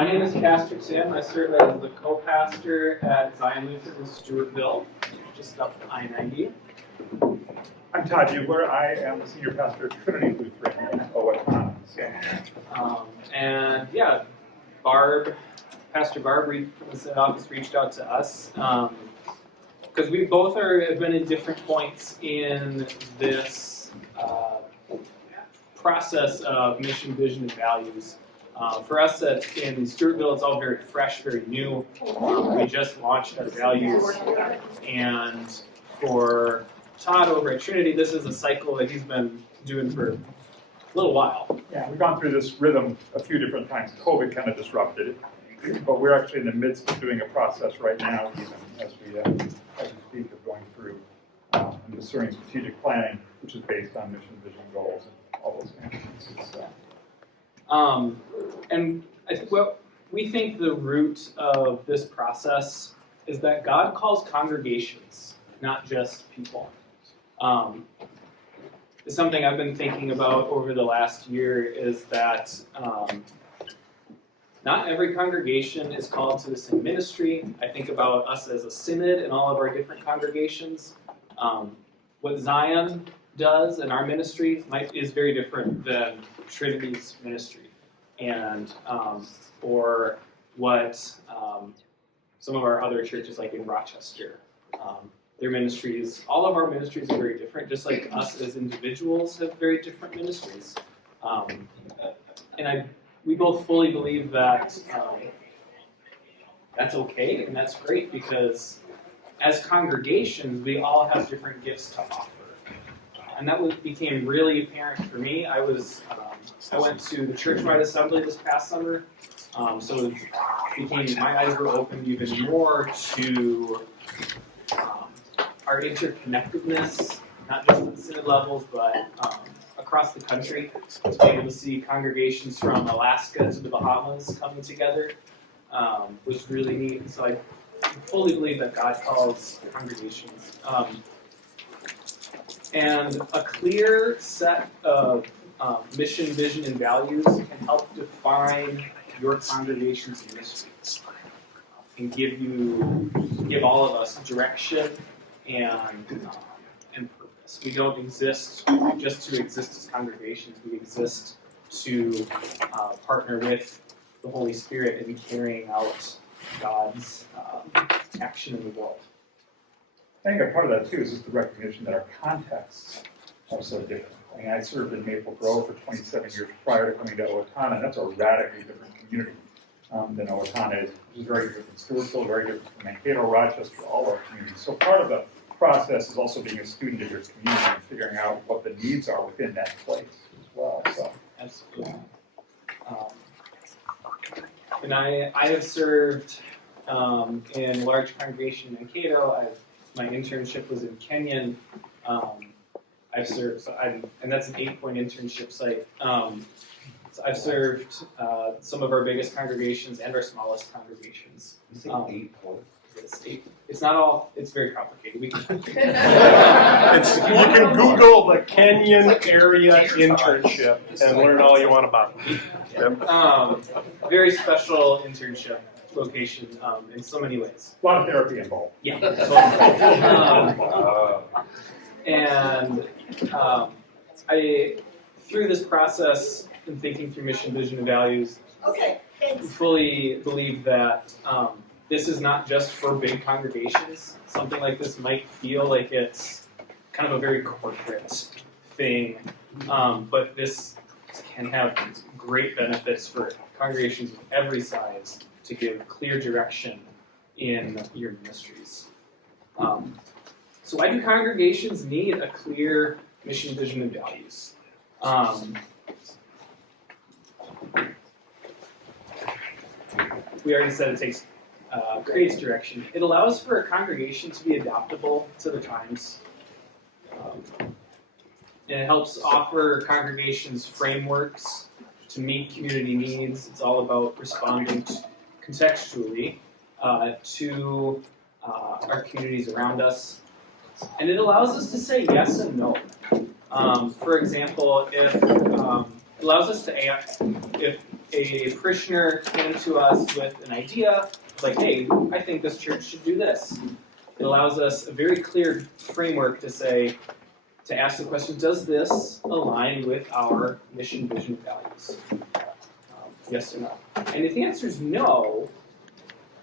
My name is Pastor Tim. I serve as the co-pastor at Zion Lutheran in Stewartville, just up I-90. I'm Todd Buegler. I am the senior pastor at Trinity Lutheran in Owatonna. And yeah, Pastor Barb from the Synod office reached out to us because we both have been in different points in this process of mission, vision, and values. For us in Stewartville, it's all very fresh, very new. We just launched our values. And for Todd over at Trinity, this is a cycle that he's been doing for a little while. Yeah, we've gone through this rhythm a few different times. COVID kind of disrupted it. But we're actually in the midst of doing a process right now, even as we speak, of going through and discerning strategic planning, which is based on mission, vision, goals, and all those kinds of things. And I think what we think the root of this process is that God calls congregations, not just people. It's something I've been thinking about over the last year is that not every congregation is called to the same ministry. I think about us as a synod and all of our different congregations. What Zion does in our ministry is very different than Trinity's ministry, and or what some of our other churches, like in Rochester, their ministries. All of our ministries are very different, just like us as individuals have very different ministries. And we both fully believe that that's okay and that's great, because as congregations, we all have different gifts to offer. And that became really apparent for me. I went to the church-wide assembly this past summer, so my eyes were opened even more to our interconnectedness, not just at the synod levels, but across the country. To be able to see congregations from Alaska to the Bahamas coming together was really neat. So I fully believe that God calls congregations. And a clear set of mission, vision, and values can help define your congregation's ministry and give all of us direction and purpose. We don't exist just to exist as congregations. We exist to partner with the Holy Spirit in carrying out God's action in the world. I think a part of that, too, is just the recognition that our contexts are so different. I mean, I served in Maple Grove for 27 years prior to coming to Owatonna, and that's a radically different community than Owatonna is, which is very different from Stewartville, very different from Mankato, Rochester, all our communities. So part of the process is also being a student of your community and figuring out what the needs are within that place as well. So. Absolutely. And I have served in a large congregation in Mankato. My internship was in Kenyon. I've served, and that's an 8-point internship site. So I've served some of our biggest congregations and our smallest congregations. You say 8 points? It's not all. It's very complicated. You can Google the Kenyon area internship and learn all you want about it. Yep. Very special internship location in so many ways. A lot of therapy involved. Yeah. And I, through this process and thinking through mission, vision, and values, fully believe that this is not just for big congregations. Something like this might feel like it's kind of a very corporate thing, but this can have great benefits for congregations of every size to give clear direction in your ministries. So why do congregations need a clear mission, vision, and values? We already said it creates direction. It allows for a congregation to be adaptable to the times. It helps offer congregations frameworks to meet community needs. It's all about responding contextually to our communities around us. And it allows us to say yes and no. For example, if it allows us to ask if a parishioner came to us with an idea, like, hey, I think this church should do this. It allows us a very clear framework to ask the question, does this align with our mission, vision, values? Yes or no? And if the answer is no,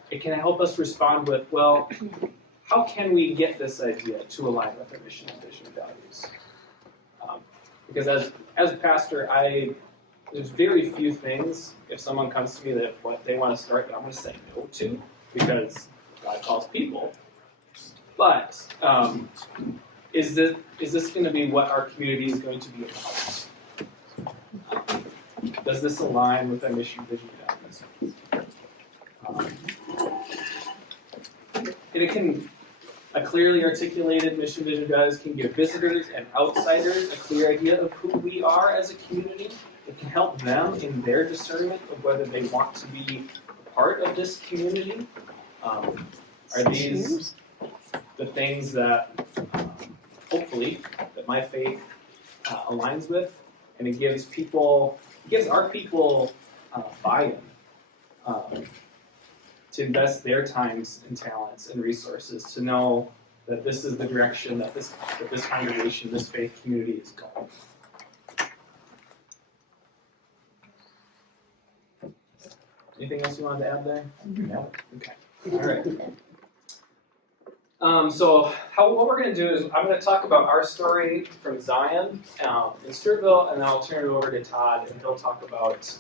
it can help us respond with, well, how can we get this idea to align with our mission, vision, values? Because as a pastor, there's very few things, if someone comes to me that what they want to start, that I'm going to say no to, because God calls people. But is this going to be what our community is going to be about? Does this align with our mission, vision, values? A clearly articulated mission, vision, values can give visitors and outsiders a clear idea of who we are as a community. It can help them in their discernment of whether they want to be a part of this community. Are these the things that, hopefully, that my faith aligns with? And it gives our people buy-in to invest their times and talents and resources to know that this is the direction that this congregation, this faith community is going. Anything else you wanted to add there? No. Okay. All right. So what we're going to do is I'm going to talk about our story from Zion in Stewartville, and then I'll turn it over to Todd, and he'll talk about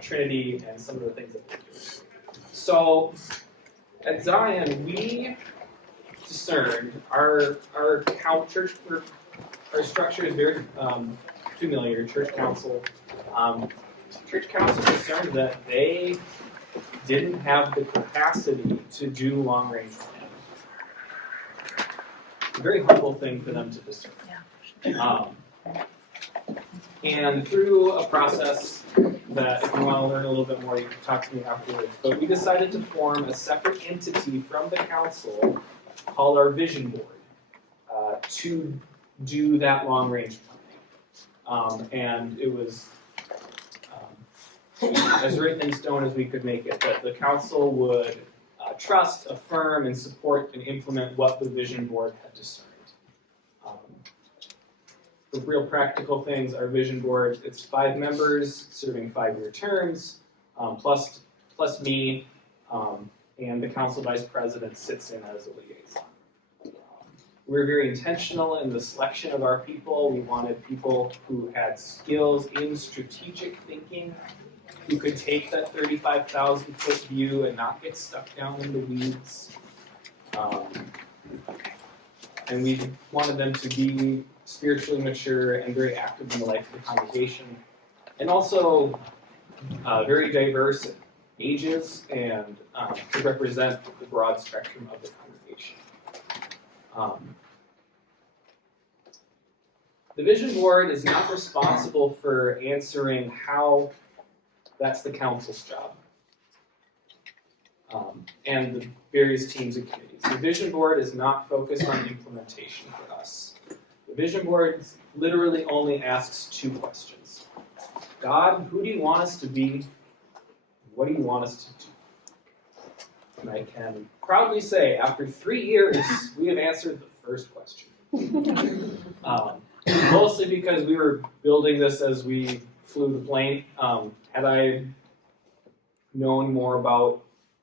Trinity and some of the things that we're doing. So at Zion, we discerned our church, our structure is very familiar. Church council discerned that they didn't have the capacity to do long-range planning. A very humble thing for them to discern. And through a process that, if you want to learn a little bit more, you can talk to me afterwards. But we decided to form a separate entity from the council called our Vision Board to do that long-range planning. And it was as written in stone as we could make it, that the council would trust, affirm, and support and implement what the Vision Board had discerned. For real practical things, our Vision Board, it's 5 members serving 5-year terms, plus me, and the council vice president sits in as a liaison. We were very intentional in the selection of our people. We wanted people who had skills in strategic thinking, who could take that 35,000-foot view and not get stuck down in the weeds. And we wanted them to be spiritually mature and very active in the life of the congregation, and also very diverse in ages and to represent the broad spectrum of the congregation. The Vision Board is not responsible for answering how. That's the council's job. And the various teams and committees. The Vision Board is not focused on implementation for us. The Vision Board literally only asks 2 questions. God, who do you want us to be? What do you want us to do? And I can proudly say, after 3 years, we have answered the first question. Mostly because we were building this as we flew the plane. Had I known more about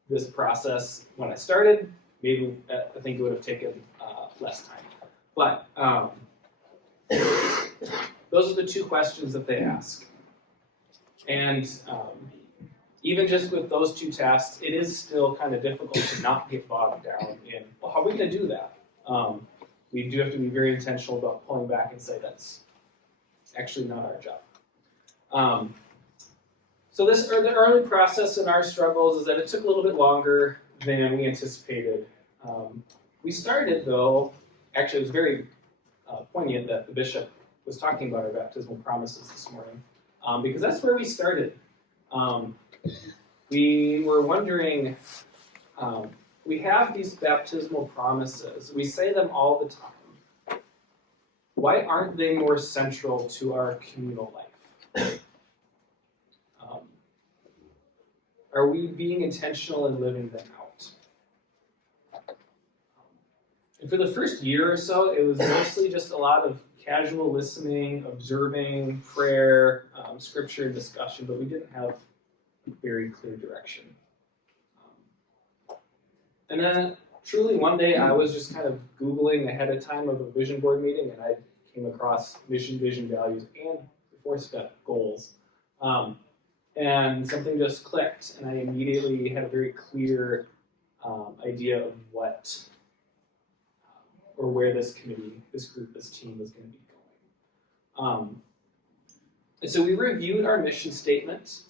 this process when I started, maybe I think it would have taken less time. But those are the 2 questions that they ask. And even just with those 2 tasks, it is still kind of difficult to not get bogged down in, well, how are we going to do that? We do have to be very intentional about pulling back and say that's actually not our job. So the early process in our struggles is that it took a little bit longer than we anticipated. We started, though, actually it was very poignant that the bishop was talking about our baptismal promises this morning, because that's where we started. We were wondering, we have these baptismal promises. We say them all the time. Why aren't they more central to our communal life? Are we being intentional in living them out? And for the first year or so, it was mostly just a lot of casual listening, observing, prayer, scripture discussion, but we didn't have a very clear direction. And then truly one day I was just kind of Googling ahead of time of a vision board meeting, and I came across mission, vision, values, and the fourth step, goals. And something just clicked, and I immediately had a very clear idea of what or where this committee, this group, this team was going to be going. And so we reviewed our mission statement,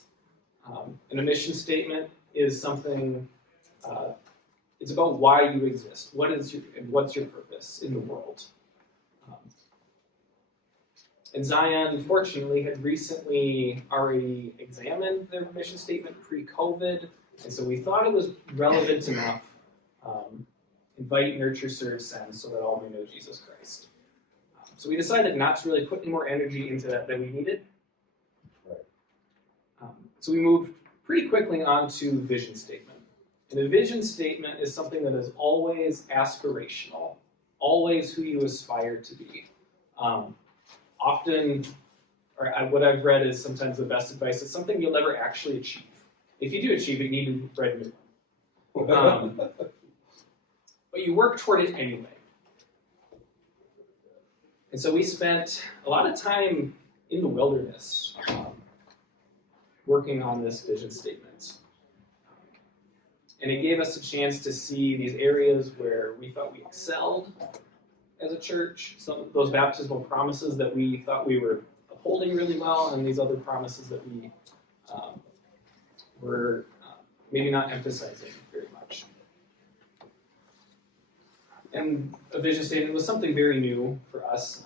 and a mission statement is something, it's about why you exist. What's your purpose in the world? And Zion, fortunately, had recently already examined their mission statement pre-COVID, and so we thought it was relevant enough. Invite, nurture, serve, send, so that all may know Jesus Christ. So we decided not to really put any more energy into that than we needed. Right. So we moved pretty quickly on to vision statement. And a vision statement is something that is always aspirational, always who you aspire to be. Often, or what I've read is sometimes the best advice is something you'll never actually achieve. If you do achieve it, you need to write a new one. But you work toward it anyway. And so we spent a lot of time in the wilderness working on this vision statement. And it gave us a chance to see these areas where we thought we excelled as a church, some of those baptismal promises that we thought we were upholding really well, and these other promises that we were maybe not emphasizing very much. And a vision statement was something very new for us.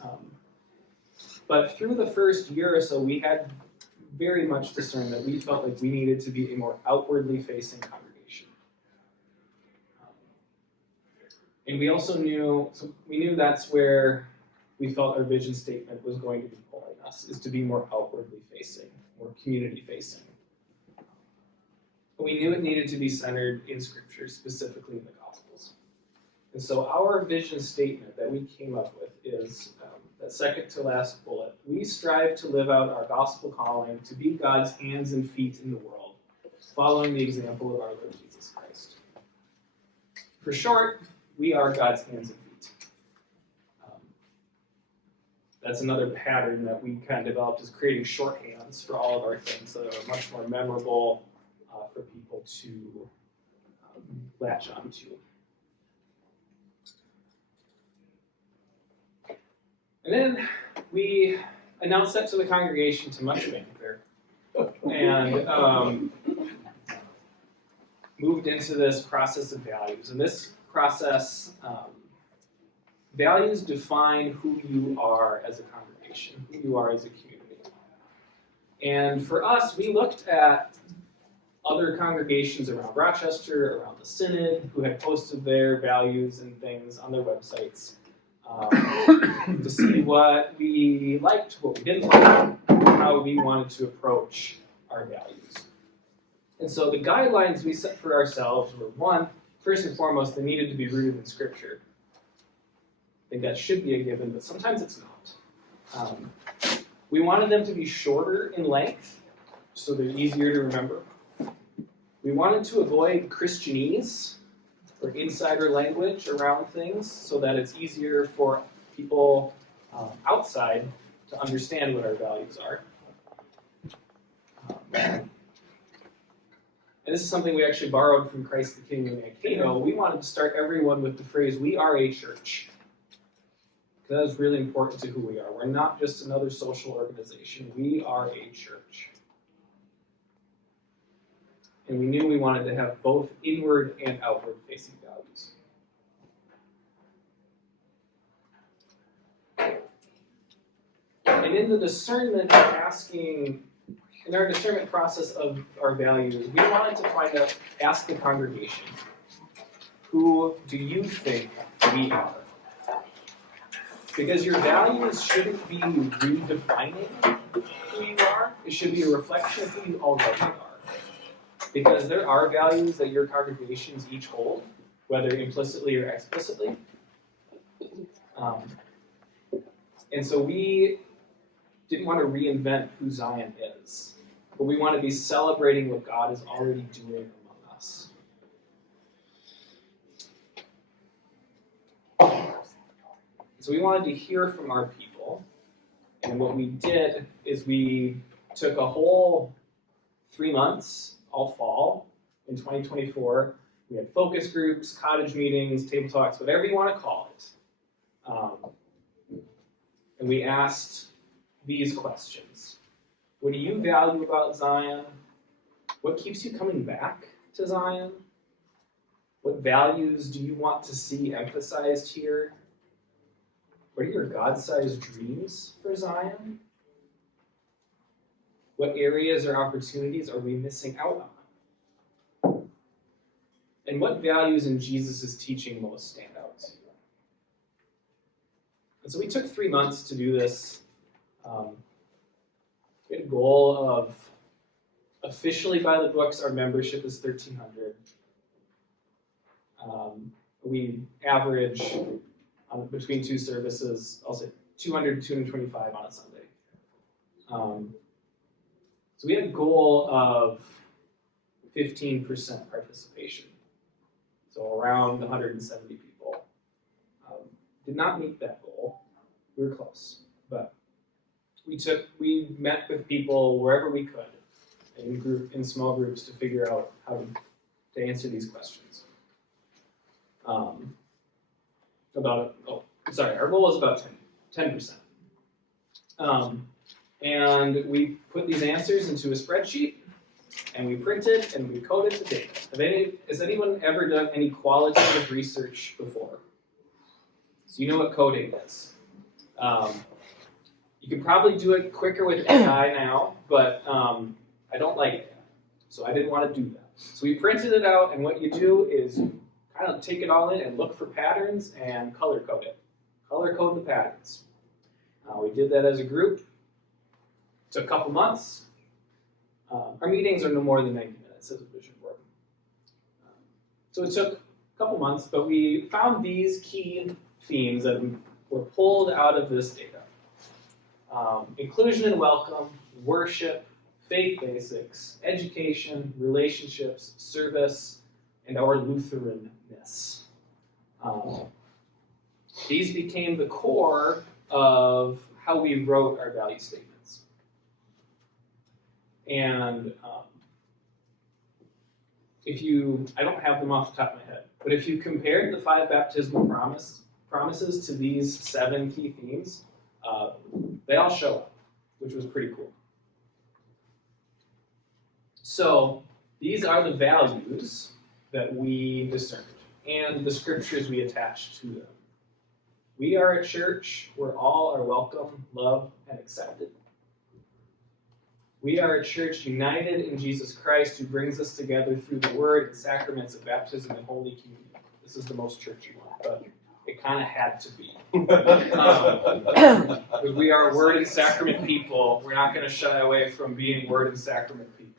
But through the first year or so, we had very much discerned that we felt like we needed to be a more outwardly facing congregation. And we also knew that's where we felt our vision statement was going to be pulling us, is to be more outwardly facing, more community facing. But we knew it needed to be centered in Scripture, specifically in the Gospels. And so our vision statement that we came up with is that second to last bullet. We strive to live out our gospel calling to be God's hands and feet in the world, following the example of our Lord Jesus Christ. For short, we are God's hands and feet. That's another pattern that we kind of developed, is creating shorthands for all of our things that are much more memorable for people to latch onto. And then we announced that to the congregation to much fanfare, and moved into this process of values. And this process, values define who you are as a congregation, who you are as a community. And for us, we looked at other congregations around Rochester, around the Synod, who had posted their values and things on their websites. To see what we liked, what we didn't like, how we wanted to approach our values. And so the guidelines we set for ourselves were, one, first and foremost, they needed to be rooted in Scripture. I think that should be a given, but sometimes it's not. We wanted them to be shorter in length, so they're easier to remember. We wanted to avoid Christianese, or insider language around things, so that it's easier for people outside to understand what our values are. And this is something we actually borrowed from Christ the King in Mankato. We wanted to start everyone with the phrase, "We are a church." Because that is really important to who we are. We're not just another social organization. We are a church. And we knew we wanted to have both inward and outward facing values. And in the discernment in our discernment process of our values, we wanted to ask the congregation, who do you think we are? Because your values shouldn't be redefining who you are. It should be a reflection of who you already are. because there are values that your congregations each hold, whether implicitly or explicitly. And so we didn't want to reinvent who Zion is, but we want to be celebrating what God is already doing among us. So we wanted to hear from our people, and what we did is we took a whole 3 months, all fall, in 2024. We had focus groups, cottage meetings, table talks, whatever you want to call it. And we asked these questions. What do you value about Zion? What keeps you coming back to Zion? What values do you want to see emphasized here? What are your God-sized dreams for Zion? What areas or opportunities are we missing out on? And what values in Jesus' teaching most stand out to you? And so we took 3 months to do this. We had a goal of, officially by the books, our membership is 1,300. We average between 2 services, I'll say 200 to 225 on a Sunday. So we had a goal of 15% participation, so around 170 people. Did not meet that goal. We were close, but we met with people wherever we could, in small groups, to figure out how to answer these questions. Our goal was about 10%. And we put these answers into a spreadsheet, and we printed, and we coded the data. Has anyone ever done any qualitative research before? So you know what coding is. You can probably do it quicker with AI now, but I don't like it, so I didn't want to do that. So we printed it out, and what you do is you kind of take it all in and look for patterns and color code it. Color code the patterns. We did that as a group. It took a couple months. Our meetings are no more than 90 minutes as a vision board. So it took a couple months, but we found these key themes that were pulled out of this data. Inclusion and welcome, worship, faith basics, education, relationships, service, and our Lutheranness. These became the core of how we wrote our value statements. And I don't have them off the top of my head, but if you compared the 5 baptismal promises to these 7 key themes, they all show up, which was pretty cool. So these are the values that we discerned and the scriptures we attached to them. We are a church where all are welcome, loved, and accepted. We are a church united in Jesus Christ, who brings us together through the word and sacraments of baptism and Holy Communion. This is the most churchy one, but it kind of had to be. Because we are word and sacrament people, we're not going to shy away from being word and sacrament people.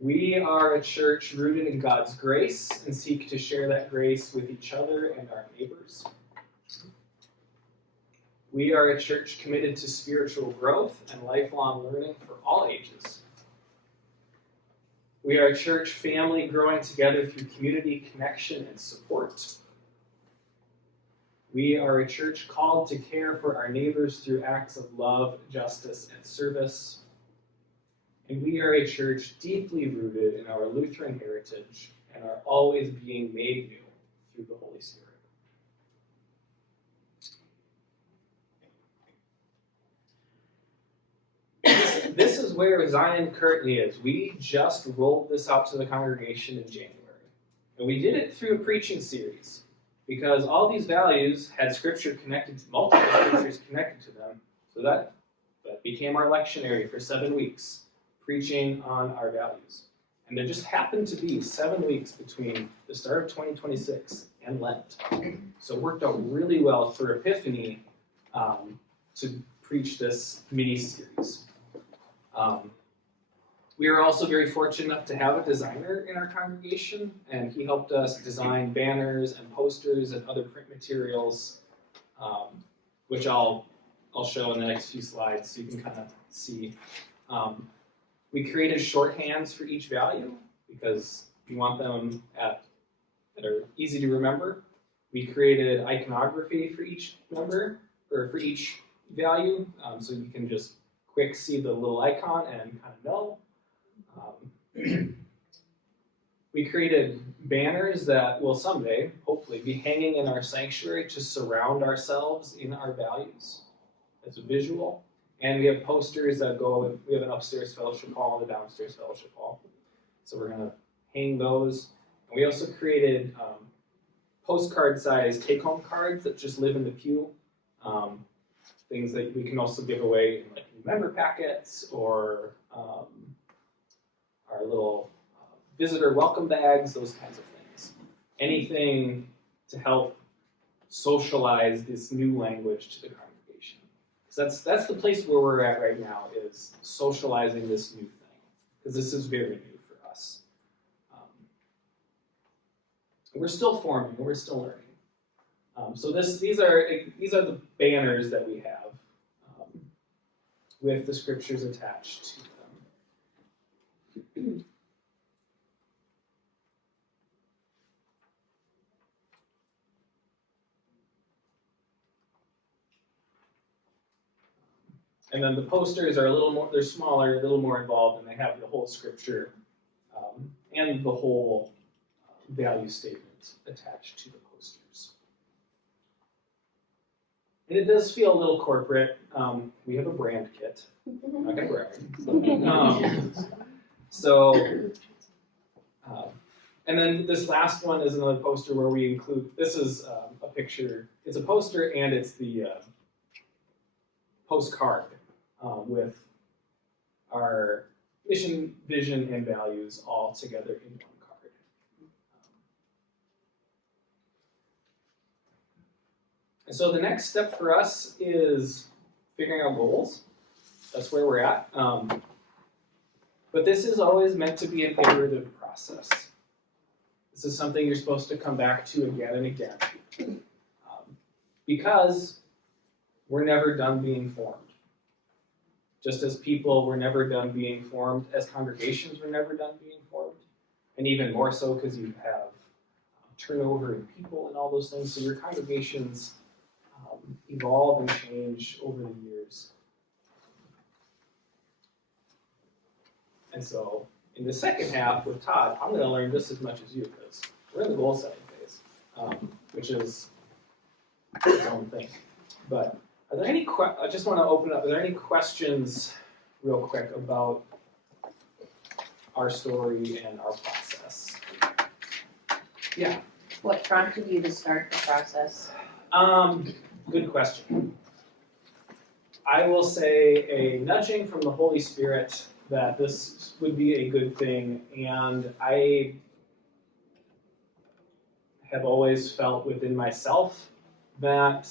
We are a church rooted in God's grace and seek to share that grace with each other and our neighbors. We are a church committed to spiritual growth and lifelong learning for all ages. We are a church family growing together through community, connection, and support. We are a church called to care for our neighbors through acts of love, justice, and service. And we are a church deeply rooted in our Lutheran heritage and are always being made new through the Holy Spirit. This is where Zion currently is. We just rolled this out to the congregation in January. And we did it through a preaching series because all these values had scripture connected to multiple scriptures connected to them. So that became our lectionary for 7 weeks, preaching on our values. And there just happened to be 7 weeks between the start of 2026 and Lent. So it worked out really well for Epiphany to preach this mini-series. We are also very fortunate enough to have a designer in our congregation, and he helped us design banners and posters and other print materials, which I'll show in the next few slides so you can kind of see. We created shorthands for each value because we want them that are easy to remember. We created iconography for each number, or for each value, so you can just quick see the little icon and kind of know. We created banners that will someday, hopefully, be hanging in our sanctuary to surround ourselves in our values as a visual. And we have posters that go, we have an upstairs fellowship hall and a downstairs fellowship hall. So we're gonna hang those. And we also created postcard-sized take-home cards that just live in the pew. Things that we can also give away in like member packets or our little visitor welcome bags, those kinds of things. Anything to help socialize this new language to the congregation. So that's the place where we're at right now, is socializing this new thing, because this is very new for us. We're still forming, we're still learning. So these are the banners that we have with the scriptures attached to them. And then the posters are a little more, they're smaller, a little more involved, and they have the whole scripture and the whole value statement attached to the posters. And it does feel a little corporate. We have a brand kit. I'm not gonna brag. And then this last one is another poster where we include, this is a picture, it's a poster and it's the postcard with our mission, vision, and values all together in one card. And so the next step for us is figuring out goals. That's where we're at. But this is always meant to be an iterative process. This is something you're supposed to come back to again and again. Because we're never done being formed. Just as people were never done being formed, as congregations were never done being formed. And even more so because you have turnover in people and all those things. So your congregations evolve and change over the years. And so in the second half with Todd, I'm going to learn just as much as you, because we're in the goal setting phase, which is its own thing. But are there any I just want to open up, are there any questions real quick about our story and our process? Yeah. What prompted you to start the process? Good question. I will say a nudging from the Holy Spirit that this would be a good thing, and I have always felt within myself that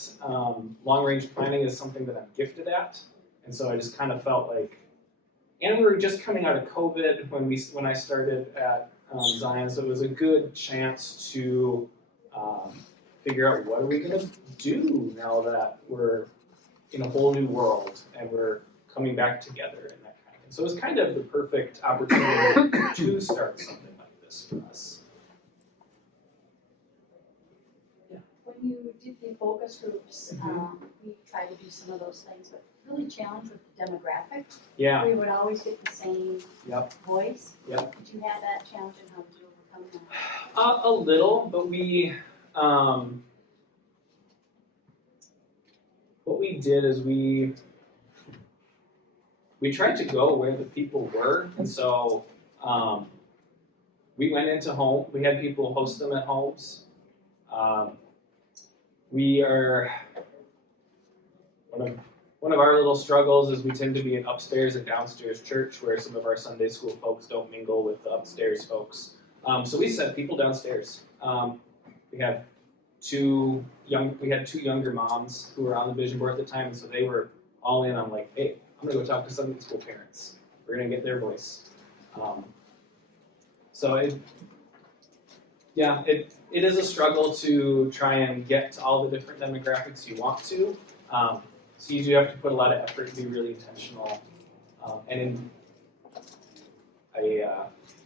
long-range planning is something that I'm gifted at, and so I just kind of felt like, and we were just coming out of COVID when I started at Zion, so it was a good chance to figure out what are we going to do now that we're in a whole new world and we're coming back together and that kind of thing. So it was kind of the perfect opportunity to start something like this for us. When you did the focus groups, we tried to do some of those things, but really challenged with the demographic. Yeah. We would always get the same voice. Yep. Did you have that challenge and how did you overcome that? A little, but what we did is we tried to go where the people were, and so we went into home. We had people host them at homes. We are one of our little struggles is we tend to be an upstairs and downstairs church where some of our Sunday school folks don't mingle with the upstairs folks. So we sent people downstairs. We had two younger moms who were on the vision board at the time, and so they were all in on like, hey, I'm gonna go talk to Sunday school parents. We're gonna get their voice. So it is a struggle to try and get to all the different demographics you want to. So you do have to put a lot of effort to be really intentional.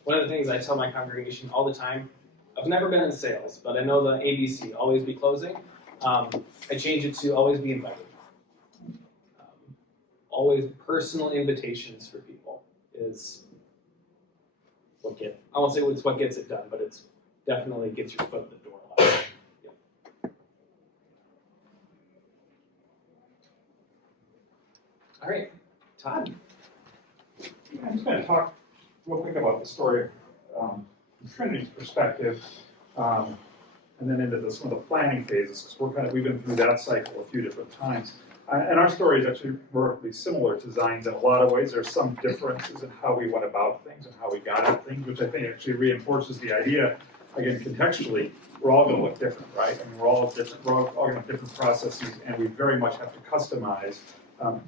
One of the things I tell my congregation all the time, I've never been in sales, but I know the ABC, always be closing. I change it to always be invited. Always personal invitations for people is I won't say it's what gets it done, but it's definitely gets your foot in the door a lot. Yep. All right, Todd. I'm just going to talk real quick about the story from Trinity's perspective, and then into some of the planning phases, because we've been through that cycle a few different times. And our story is actually remarkably similar to Zion's in a lot of ways. There's some differences in how we went about things and how we got at things, which I think actually reinforces the idea, again, contextually, we're all going to look different, right? I mean, we're all different, we're all going to have different processes, and we very much have to customize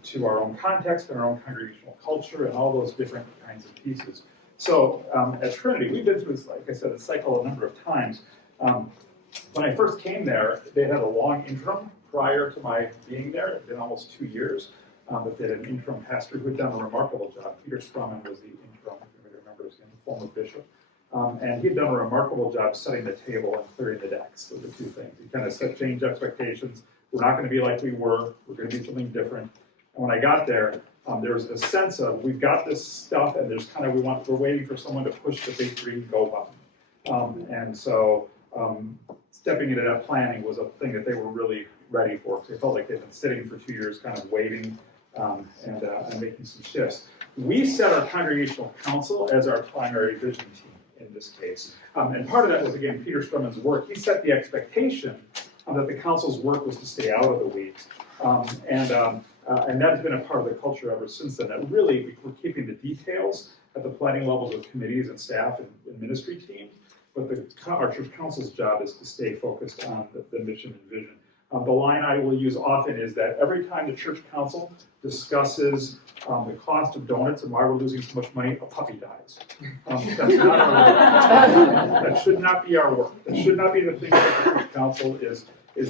to our own context and our own congregational culture and all those different kinds of pieces. So at Trinity, we've been through this, like I said, a cycle a number of times. When I first came there, they had a long interim prior to my being there. It had been almost 2 years, but they had an interim pastor who had done a remarkable job. Peter Strumman was the interim, if you remember his name, former bishop. And he'd done a remarkable job setting the table and clearing the decks. Those are two things. He kind of changed expectations. We're not going to be like we were. We're going to be something different. And when I got there, there was a sense of, we've got this stuff, and there's kind of, we're waiting for someone to push the big green go button. And so stepping into that planning was a thing that they were really ready for. They felt like they'd been sitting for 2 years, kind of waiting and making some shifts. We set our congregational council as our primary vision team in this case. And part of that was, again, Peter Strumman's work. He set the expectation that the council's work was to stay out of the weeds. And that's been a part of the culture ever since then. That really, we're keeping the details at the planning levels of committees and staff and ministry teams. But our church council's job is to stay focused on the mission and vision. The line I will use often is that every time the church council discusses the cost of donuts and why we're losing so much money, a puppy dies. That's not our work. That should not be our work. That should not be the thing that the church council is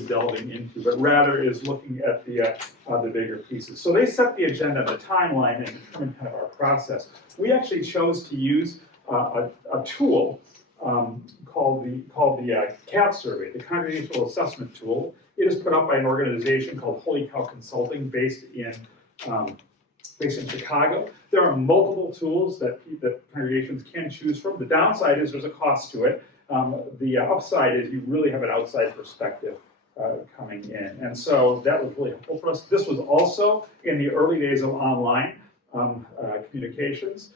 delving into, but rather is looking at the bigger pieces. So they set the agenda, the timeline, and determined kind of our process. We actually chose to use a tool called the CAT survey, the Congregational Assessment Tool. It is put up by an organization called Holy Cow Consulting, based in Chicago. There are multiple tools that congregations can choose from. The downside is there's a cost to it. The upside is you really have an outside perspective coming in. And so that was really helpful for us. This was also in the early days of online communications.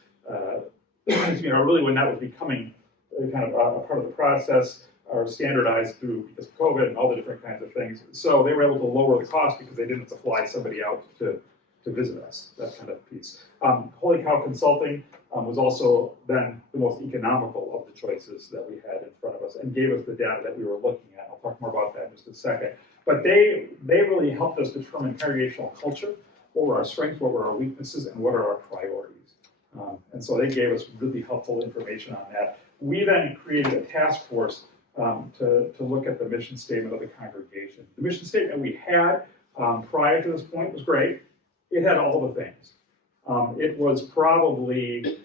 Really when that was becoming kind of a part of the process, or standardized through because of COVID and all the different kinds of things. So they were able to lower the cost because they didn't have to fly somebody out to visit us, that kind of piece. Holy Cow Consulting was also then the most economical of the choices that we had in front of us and gave us the data that we were looking at. I'll talk more about that in just a second. But they really helped us determine congregational culture, what were our strengths, what were our weaknesses, and what are our priorities. And so they gave us really helpful information on that. We then created a task force to look at the mission statement of the congregation. The mission statement we had prior to this point was great. It had all the things. It was probably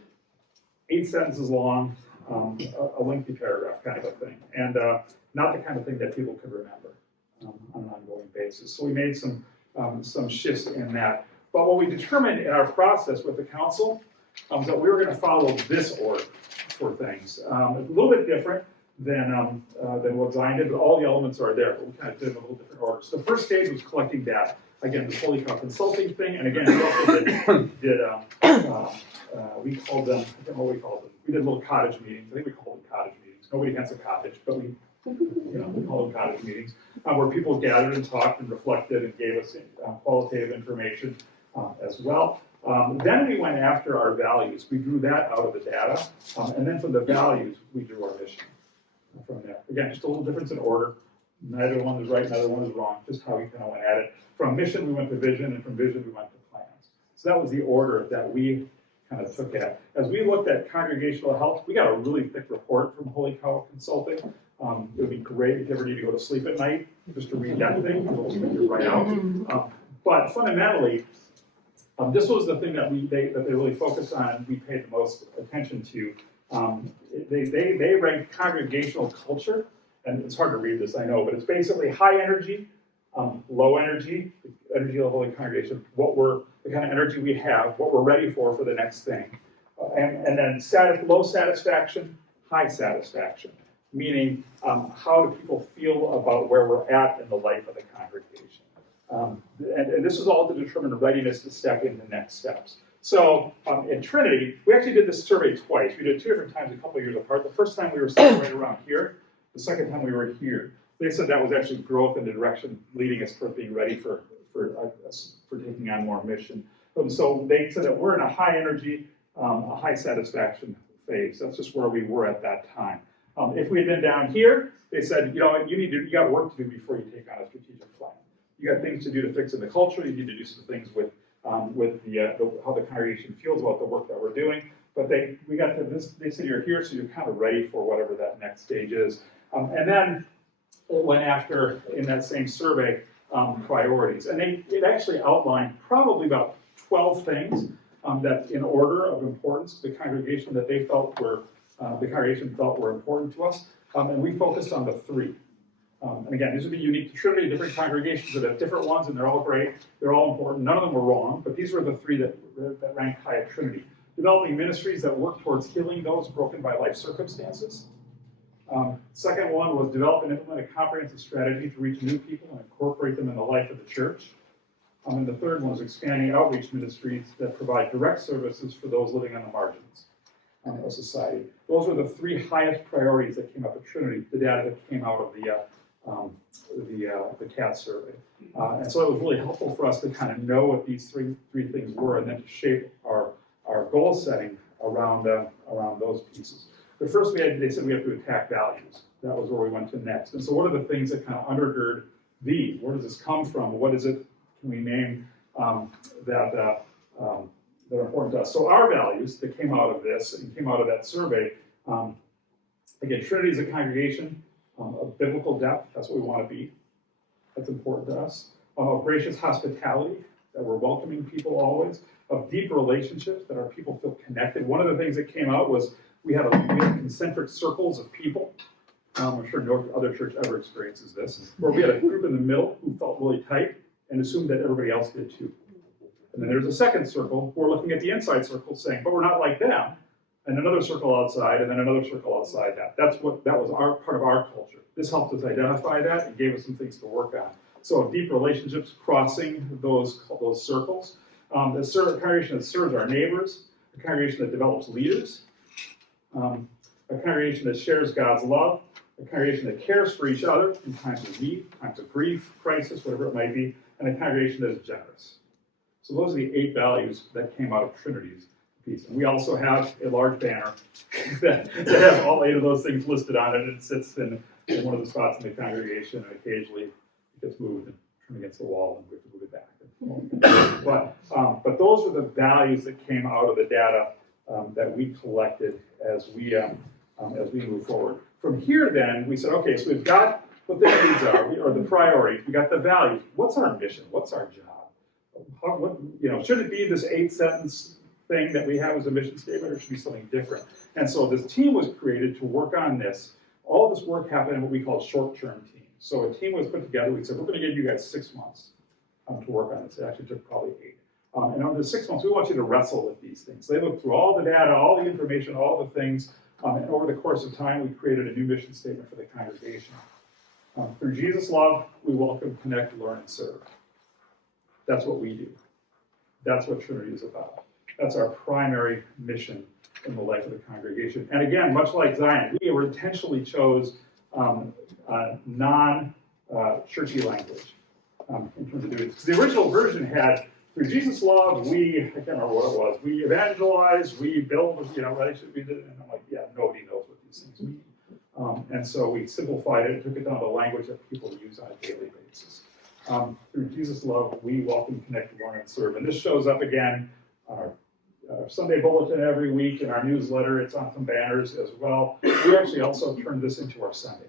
8 sentences long, a lengthy paragraph kind of a thing, and not the kind of thing that people could remember on an ongoing basis. So we made some shifts in that. But what we determined in our process with the council was that we were going to follow this order for things. A little bit different than what Zion did, but all the elements are there, but we kind of did it in a little different order. So the first stage was collecting data. Again, the Holy Cow Consulting thing, and again, we also we called them, I don't know what we called them. We did little cottage meetings. I think we called them cottage meetings. Nobody has a cottage, but we call them cottage meetings, where people gathered and talked and reflected and gave us qualitative information as well. Then we went after our values. We drew that out of the data, and then from the values, we drew our mission from there. Again, just a little difference in order. Neither one is right, neither one is wrong, just how we kind of went at it. From mission, we went to vision, and from vision, we went to plans. So that was the order that we kind of took at. As we looked at congregational health, we got a really thick report from Holy Cow Consulting. It would be great if you ever need to go to sleep at night just to read that thing. It'll spit you right out. But fundamentally, this was the thing that they really focused on. We paid the most attention to. They ranked congregational culture, and it's hard to read this, I know, but it's basically high energy, low energy, the energy level of the congregation, the kind of energy we have, what we're ready for the next thing, and then low satisfaction, high satisfaction, meaning how do people feel about where we're at in the life of the congregation. And this is all to determine the readiness to step into next steps. So in Trinity, we actually did this survey twice. We did it 2 different times, a couple of years apart. The first time we were sitting right around here. The second time we were here. They said that was actually growth in the direction leading us toward being ready for taking on more mission. So they said that we're in a high energy, a high satisfaction phase. That's just where we were at that time. If we had been down here, they said, you got work to do before you take on a strategic plan. You got things to do to fix in the culture. You need to do some things with how the congregation feels about the work that we're doing. But we got to this. They said you're here, so you're kind of ready for whatever that next stage is. And then it went after, in that same survey, priorities. And it actually outlined probably about 12 things that, in order of importance to the congregation, that the congregation felt were important to us. And we focused on the 3. And again, these would be unique to Trinity, different congregations that have different ones, and they're all great. They're all important. None of them were wrong, but these were the 3 that ranked high at Trinity. Developing ministries that work towards healing those broken by life circumstances. Second one was develop and implement a comprehensive strategy to reach new people and incorporate them in the life of the church. And the third one was expanding outreach ministries that provide direct services for those living on the margins of society. Those were the 3 highest priorities that came up at Trinity, the data that came out of the CAT survey. And so it was really helpful for us to kind of know what these three things were, and then to shape our goal setting around those pieces. But first they said we have to attack values. That was where we went to next. And so what are the things that kind of undergird these? Where does this come from? What is it can we name that are important to us? So our values that came out of this and came out of that survey, again, Trinity is a congregation of biblical depth. That's what we want to be. That's important to us. Of gracious hospitality, that we're welcoming people always. Of deep relationships, that our people feel connected. One of the things that came out was we had concentric circles of people. I'm sure no other church ever experiences this, where we had a group in the middle who felt really tight and assumed that everybody else did too. And then there's a second circle, who are looking at the inside circle saying, but we're not like them. And another circle outside, and then another circle outside that. That was part of our culture. This helped us identify that and gave us some things to work on. So deep relationships crossing those circles. A congregation that serves our neighbors, a congregation that develops leaders, a congregation that shares God's love, a congregation that cares for each other in times of need, times of grief, crisis, whatever it might be, and a congregation that is generous. So those are the 8 values that came out of Trinity's piece. And we also have a large banner that has all 8 of those things listed on it, and it sits in one of the spots in the congregation, and occasionally it gets moved and turned against the wall, and we have to move it back. But those are the values that came out of the data that we collected as we move forward. From here, then, we said, okay, so we've got what the needs are, or the priorities. We got the values. What's our mission? What's our job? Should it be this 8-sentence thing that we have as a mission statement, or should it be something different? And so this team was created to work on this. All this work happened in what we call short-term teams. So a team was put together. We said, we're going to give you guys 6 months to work on this. It actually took probably 8. And over the 6 months, we want you to wrestle with these things. So they looked through all the data, all the information, all the things. And over the course of time, we created a new mission statement for the congregation. Through Jesus' love, we welcome, connect, learn, and serve. That's what we do. That's what Trinity is about. That's our primary mission in the life of the congregation. And again, much like Zion, we intentionally chose non-churchy language in terms of doing this. The original version had, through Jesus' love, I can't remember what it was, we evangelize, we build, relationship, we did, and I'm like, yeah, nobody knows what these things mean. And so we simplified it and took it down to language that people use on a daily basis. Through Jesus' love, we welcome, connect, learn, and serve. And this shows up again on Sunday bulletin every week, in our newsletter. It's on some banners as well. We actually also turned this into our Sunday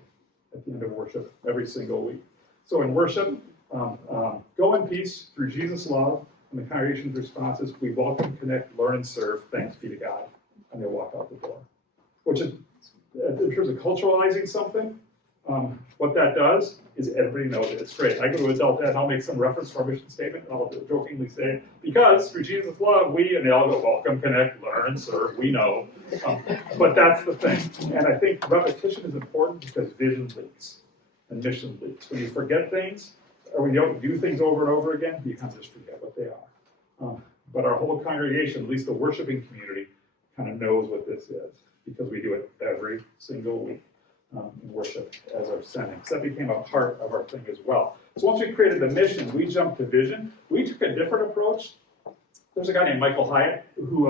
at the end of worship every single week. So in worship, go in peace through Jesus' love, and the congregation's response is, we welcome, connect, learn, and serve. Thanks be to God. And they walk out the door. Which is, in terms of culturalizing something, what that does is everybody knows it. It's great. I go to adult ed and I'll make some reference to our mission statement, and I'll jokingly say, because through Jesus' love, we, and they all go, welcome, connect, learn, serve, we know. But that's the thing. And I think repetition is important because vision leaks and mission leaks. When you forget things, or when you don't do things over and over again, you kind of just forget what they are. But our whole congregation, at least the worshiping community, kind of knows what this is because we do it every single week. In worship as our sending. So that became a part of our thing as well. So once we created the mission, we jumped to vision. We took a different approach. There's a guy named Michael Hyatt who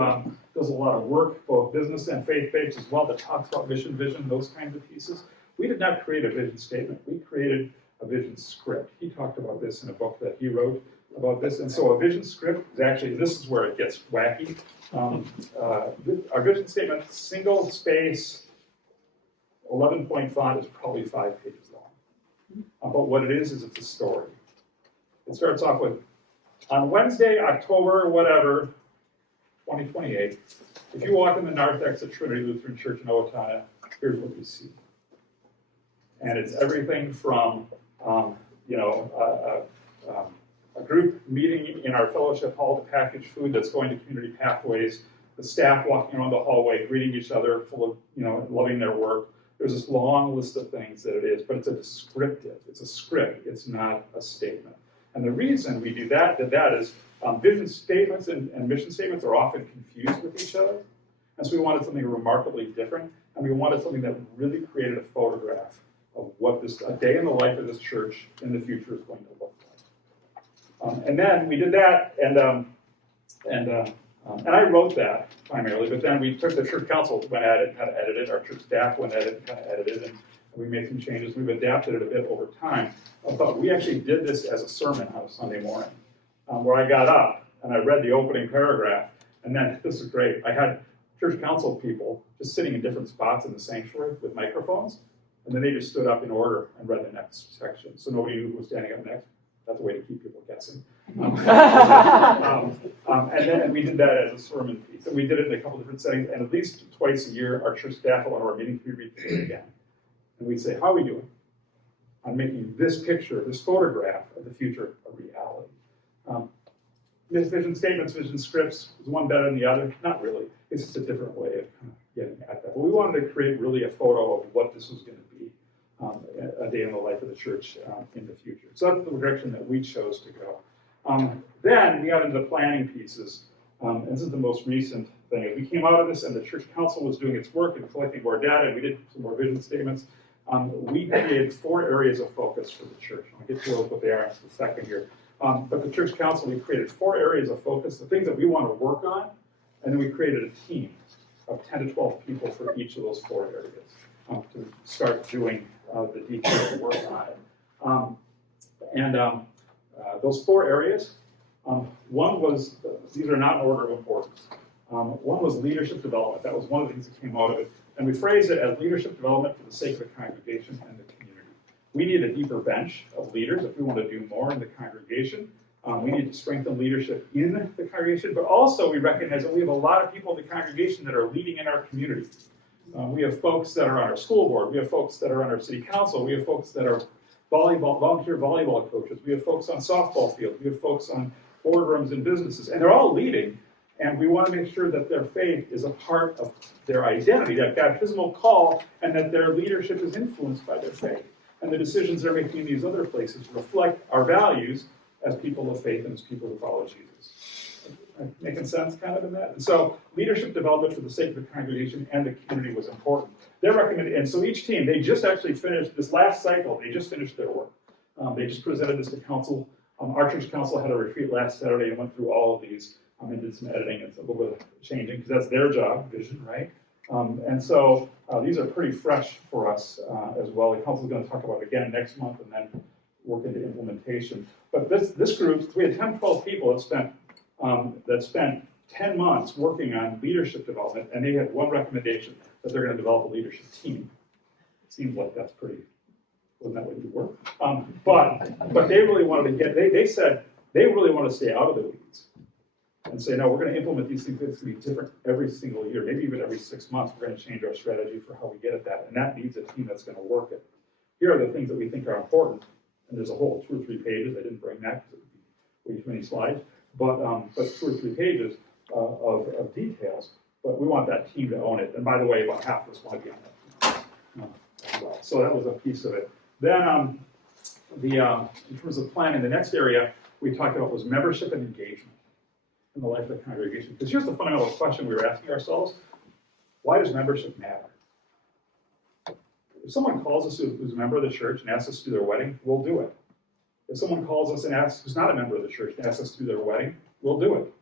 does a lot of work, both business and faith-based as well, that talks about mission, vision, those kinds of pieces. We did not create a vision statement. We created a vision script. He talked about this in a book that he wrote about this. And so a vision script is actually, this is where it gets wacky. Our vision statement, single space, 11-point font is probably 5 pages long. But what it is it's a story. It starts off with, on Wednesday, October, whatever, 2028, if you walk in the narthex at Trinity Lutheran Church in Owatonna, here's what you see. And it's everything from, a group meeting in our fellowship hall to package food that's going to community pathways, the staff walking around the hallway, greeting each other, full of, loving their work. There's this long list of things that it is, but it's a descriptive. It's a script. It's not a statement. And the reason we do that is vision statements and mission statements are often confused with each other. And so we wanted something remarkably different, and we wanted something that really created a photograph of what a day in the life of this church in the future is going to look like. And then we did that, and I wrote that primarily, but then we took the church council, went at it, and kind of edited it. Our church staff went at it and kind of edited it, and we made some changes. We've adapted it a bit over time. But we actually did this as a sermon on a Sunday morning, where I got up and I read the opening paragraph, and then, this is great, I had church council people just sitting in different spots in the sanctuary with microphones, and then they just stood up in order and read the next section. So nobody knew who was standing up next. That's a way to keep people guessing. And then we did that as a sermon piece. And we did it in a couple different settings. And at least twice a year, our church staff will, at our meetings, we read through it again. And we'd say, how are we doing on making this picture, this photograph of the future a reality? Vision statements, vision scripts, is one better than the other? Not really. It's just a different way of kind of getting at that. But we wanted to create really a photo of what this was going to be. A day in the life of the church in the future. So that's the direction that we chose to go. Then we got into the planning pieces, and this is the most recent thing. As we came out of this and the church council was doing its work and collecting more data, and we did some more vision statements, we created 4 areas of focus for the church. I'll get to what they are in a second here. But the church council, we created 4 areas of focus, the things that we want to work on, and then we created a team of 10 to 12 people for each of those 4 areas to start doing the detailed work on it. Those 4 areas, one was, these are not in order of importance. One was leadership development. That was one of the things that came out of it. And we phrased it as leadership development for the sake of the congregation and the community. We need a deeper bench of leaders if we want to do more in the congregation. We need to strengthen leadership in the congregation, but also we recognize that we have a lot of people in the congregation that are leading in our community. We have folks that are on our school board. We have folks that are on our city council. We have folks that are volunteer volleyball coaches. We have folks on softball fields. We have folks on boardrooms and businesses. And they're all leading. And we want to make sure that their faith is a part of their identity, that baptismal call, and that their leadership is influenced by their faith. And the decisions they're making in these other places reflect our values as people of faith and as people who follow Jesus. Making sense kind of in that? And so leadership development for the sake of the congregation and the community was important. They're recommended, and so each team, they just actually finished this last cycle, they just finished their work. They just presented this to council. Our church council had a retreat last Saturday and went through all of these and did some editing and a little bit of changing, because that's their job, vision, right? And so these are pretty fresh for us as well. The council is going to talk about it again next month and then work into implementation. But this group, we had 10, 12 people that spent 10 months working on leadership development, and they had one recommendation, that they're going to develop a leadership team. It seems like that's pretty, wasn't that what you were? But they really wanted to get, they said they really want to stay out of the weeds and say, no, we're going to implement these things. It's going to be different every single year, maybe even every 6 months. We're going to change our strategy for how we get at that, and that needs a team that's going to work it. Here are the things that we think are important, and there's a whole 2 or 3 pages. I didn't bring that because it would be way too many slides, but 2 or 3 pages of details. But we want that team to own it. And by the way, about half of us want to be on that team as well. So that was a piece of it. Then in terms of planning, the next area we talked about was membership and engagement in the life of the congregation. Because here's the fundamental question we were asking ourselves: why does membership matter? If someone calls us who's a member of the church and asks us to do their wedding, we'll do it. If someone calls us and asks who's not a member of the church and asks us to do their wedding, we'll do it.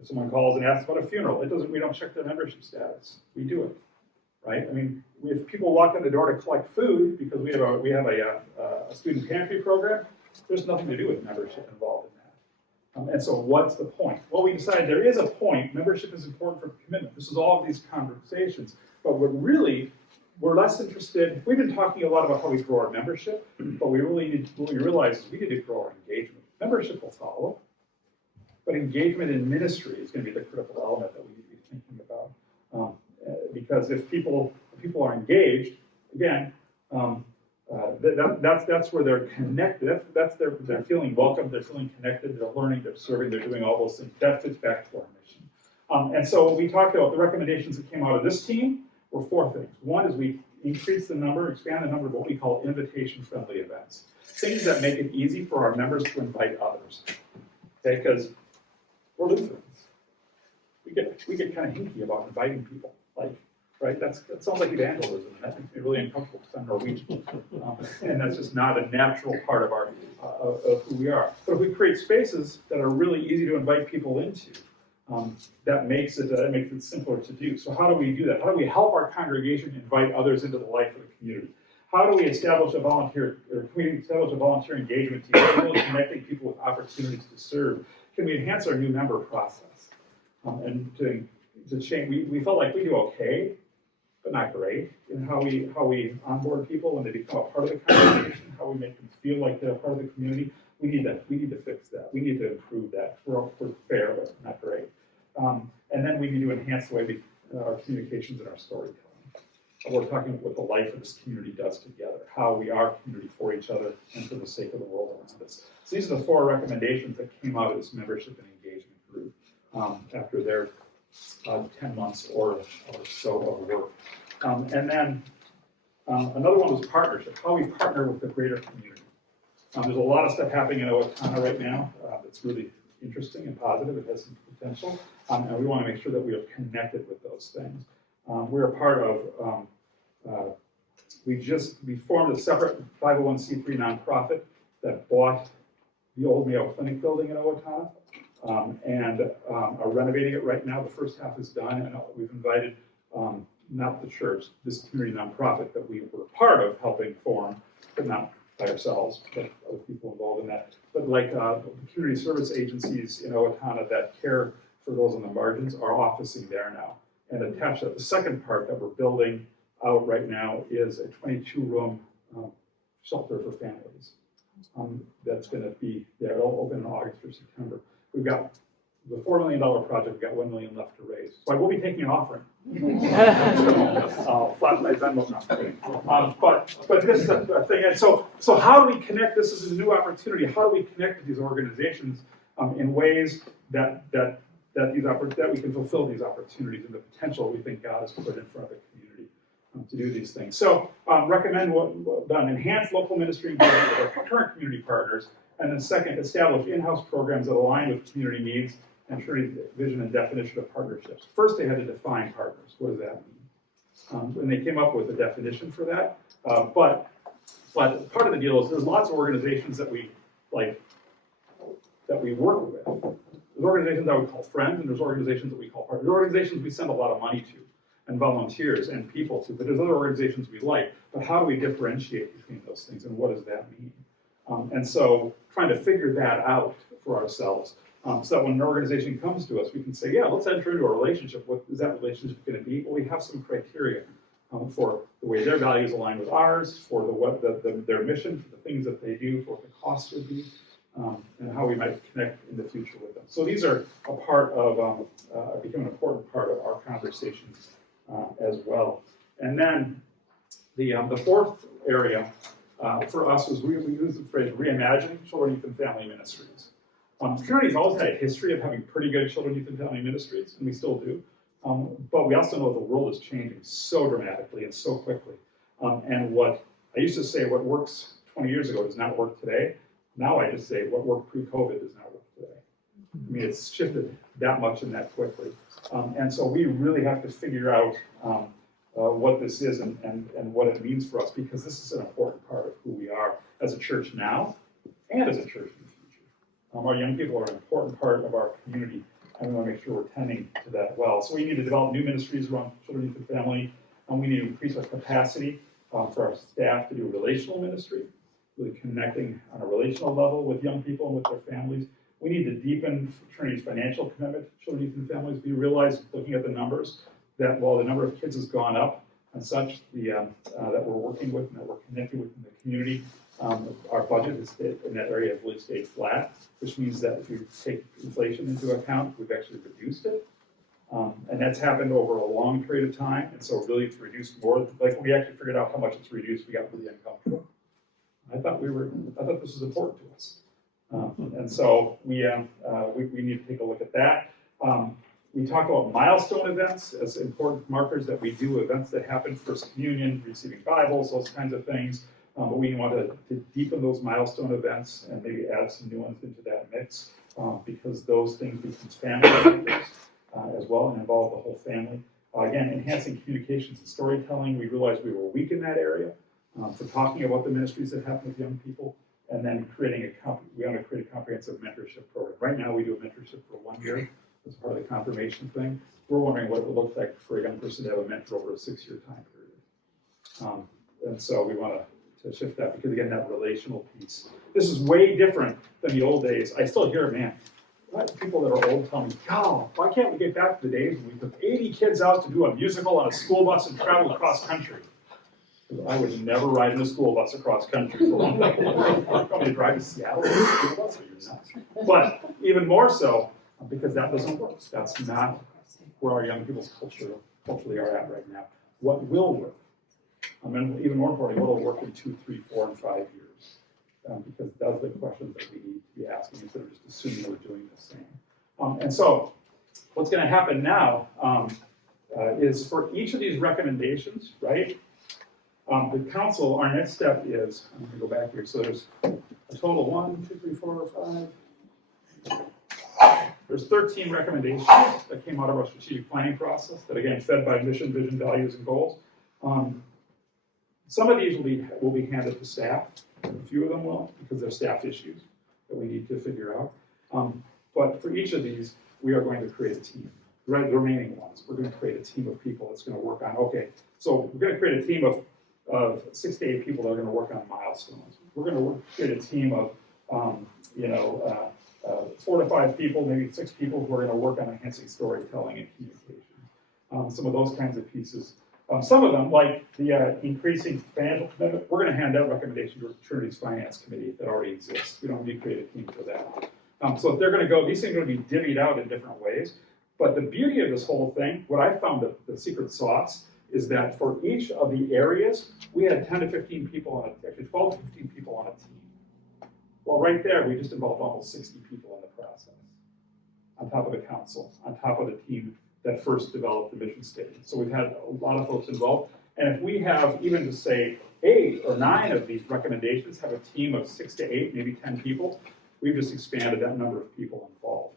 If someone calls and asks about a funeral, we don't check their membership status. We do it, right? I mean, if people walk in the door to collect food because we have a student pantry program, there's nothing to do with membership involved in that. And so what's the point? Well, we decided there is a point. Membership is important for commitment. This is all of these conversations. But we're less interested. We've been talking a lot about how we grow our membership, but what we realize is we need to grow our engagement. Membership will follow, but engagement in ministry is going to be the critical element that we need to be thinking about. Because if people are engaged, again, that's where they're connected. They're feeling welcome. They're feeling connected. They're learning. They're serving. They're doing all those things. That fits back to our mission. And so we talked about the recommendations that came out of this team were 4 things. One is we expand the number of what we call invitation-friendly events, things that make it easy for our members to invite others. Okay, because we're Lutherans. We get kind of hinky about inviting people, right? That sounds like evangelism, and that makes me really uncomfortable because I'm Norwegian, and that's just not a natural part of of who we are. But if we create spaces that are really easy to invite people into, that makes it simpler to do. So how do we do that? How do we help our congregation invite others into the life of the community? How do we establish a volunteer engagement team, really connecting people with opportunities to serve? Can we enhance our new member process? And to change, we felt like we do okay, but not great, in how we onboard people when they become a part of the congregation, how we make them feel like they're a part of the community. We need to fix that. We need to improve that. We're fair, but not great. And then we need to enhance the way our communications and our storytelling. We're talking about what the life of this community does together, how we are community for each other and for the sake of the world around us. So these are the 4 recommendations that came out of this membership and engagement group after their 10 months or so of work. And then another one was partnership, how we partner with the greater community. There's a lot of stuff happening in Owatonna right now that's really interesting and positive. It has some potential, and we want to make sure that we are connected with those things. We're a part of, we formed a separate 501c3 nonprofit that bought the old Mayo Clinic building in Owatonna and are renovating it right now. The first half is done, and we've invited, not the church, this community nonprofit that we were part of helping form, but not by ourselves, but other people involved in that. But like the community service agencies in Owatonna that care for those on the margins are officing there now. And attached to that, the second part that we're building out right now is a 22-room shelter for families. That's going to be there. It'll open in August or September. We've got the $4 million project. We've got $1 million left to raise. So I will be taking an offering. Flash my Venmo, not kidding. But this is a thing. And so how do we connect? This is a new opportunity. How do we connect with these organizations in ways that we can fulfill these opportunities and the potential we think God has put in front of the community to do these things. So recommend what done, enhance local ministry engagement with our current community partners, and then second, establish in-house programs that align with community needs and Trinity vision and definition of partnerships. First, they had to define partners. What does that mean? And they came up with a definition for that. But part of the deal is there's lots of organizations that we work with. There's organizations I would call friends, and there's organizations that we call partners. There's organizations we send a lot of money to, and volunteers and people to, but there's other organizations we like. But how do we differentiate between those things, and what does that mean? And so trying to figure that out for ourselves So that when an organization comes to us, we can say, yeah, let's enter into a relationship. What is that relationship going to be? Well, we have some criteria for the way their values align with ours, for their mission, for the things that they do, for what the cost would be, and how we might connect in the future with them. So these are a part of, become an important part of our conversations as well. And then the fourth area for us was we use the phrase reimagining children, youth, and family ministries. Trinity's always had a history of having pretty good children, youth, and family ministries, and we still do. But we also know the world is changing so dramatically and so quickly. And what I used to say, what works 20 years ago does not work today. Now I just say what worked pre-COVID does not work today. I mean, it's shifted that much and that quickly. And so we really have to figure out what this is and what it means for us, because this is an important part of who we are as a church now and as a church in the future. Our young people are an important part of our community, and we want to make sure we're tending to that well. So we need to develop new ministries around children, youth, and family, and we need to increase our capacity for our staff to do relational ministry, really connecting on a relational level with young people and with their families. We need to deepen Trinity's financial commitment to children, youth, and families. We realize, looking at the numbers, that while the number of kids has gone up and such, that we're working with and that we're connected with in the community, our budget has stayed, in that area has really stayed flat, which means that if you take inflation into account, we've actually reduced it. And that's happened over a long period of time, and so really to reduce more, like when we actually figured out how much it's reduced, we got really uncomfortable. I thought this was important to us. And so we need to take a look at that. We talk about milestone events as important markers that we do, events that happen, First Communion, receiving Bibles, those kinds of things. But we want to deepen those milestone events and maybe add some new ones into that mix, because those things become family members as well and involve the whole family. Again, enhancing communications and storytelling. We realized we were weak in that area for talking about the ministries that happen with young people, and then we want to create a comprehensive mentorship program. Right now we do a mentorship for 1 year as part of the confirmation thing. We're wondering what it would look like for a young person to have a mentor over a 6-year time period. And so we want to shift that, because again, that relational piece. This is way different than the old days. I still hear, man, people that are old tell me, God, why can't we get back to the days when we took 80 kids out to do a musical on a school bus and travel across country? I would never ride in a school bus across country for one thing. I'm going to drive to Seattle in a school bus, or you're nuts. But even more so, because that doesn't work. That's not where our young people's culturally are at right now. What will work? And even more importantly, what will work in 2, 3, 4, and 5 years? Because those are the questions that we need to be asking instead of just assuming we're doing the same. And so what's going to happen now is for each of these recommendations, right? The council, our next step is, I'm going to go back here, so there's a total of 1, 2, 3, 4, 5. There's 13 recommendations that came out of our strategic planning process that, again, fed by mission, vision, values, and goals. Some of these will be handed to staff. A few of them will, because they're staff issues that we need to figure out. But for each of these, we are going to create a team. Right, the remaining ones, we're going to create a team of people that's going to work on, okay, so we're going to create a team of 6 to 8 people that are going to work on milestones. We're going to create a team of, 4 to 5 people, maybe 6 people who are going to work on enhancing storytelling and communication. Some of those kinds of pieces. Some of them, like the increasing financial commitment, we're going to hand out recommendations to Trinity's Finance Committee that already exists. We don't need to create a team for that. So if they're going to go, these things are going to be divvied out in different ways. But the beauty of this whole thing, what I found the secret sauce, is that for each of the areas, we had 10 to 15 people actually 12 to 15 people on a team. Well, right there, we just involved almost 60 people in the process, on top of the council, on top of the team that first developed the mission statement. So we've had a lot of folks involved. And if we have even to say 8 or 9 of these recommendations have a team of 6 to 8, maybe 10 people, we've just expanded that number of people involved.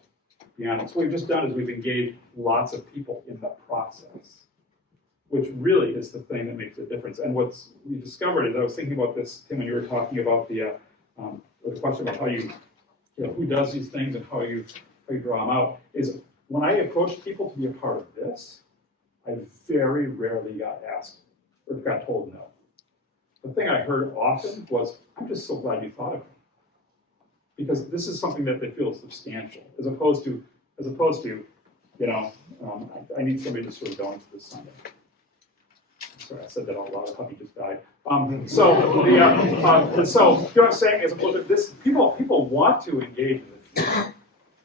Beyond it. So what we've just done is we've engaged lots of people in the process, which really is the thing that makes a difference. And what we discovered is, I was thinking about this, Tim, when you were talking about the question about how who does these things and how you draw them out, is when I approached people to be a part of this, I very rarely got asked or got told no. The thing I heard often was, I'm just so glad you thought of me. because this is something that they feel is substantial, as opposed to, you know, I need somebody to sort of go into this Sunday. Sorry, I said that out loud. The puppy just died. So you know what I'm saying? As opposed to this, people want to engage in the future.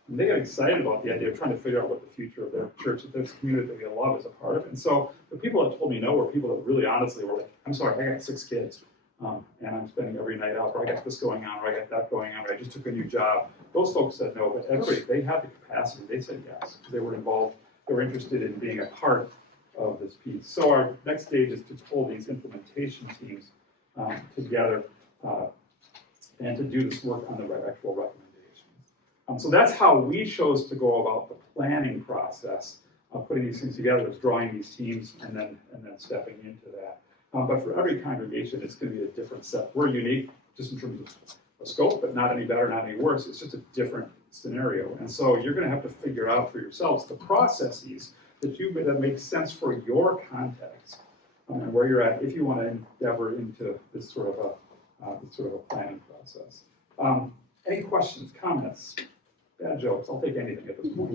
And they get excited about the idea of trying to figure out what the future of their church, of this community that they love, is a part of. And so the people that told me no were people that really honestly were like, I'm sorry, I got 6 kids, and I'm spending every night out, or I got this going on, or I got that going on, or I just took a new job. Those folks said no, but everybody, they had the capacity. They said yes, because they were involved. They were interested in being a part of this piece. So our next stage is to pull these implementation teams together and to do this work on the actual recommendations. So that's how we chose to go about the planning process of putting these things together, is drawing these teams and then stepping into that. But for every congregation, it's going to be a different set. We're unique just in terms of scope, but not any better, not any worse. It's just a different scenario. And so you're going to have to figure out for yourselves the processes that make sense for your context and where you're at if you want to endeavor into this sort of a planning process. Any questions, comments, bad jokes? I'll take anything at this point.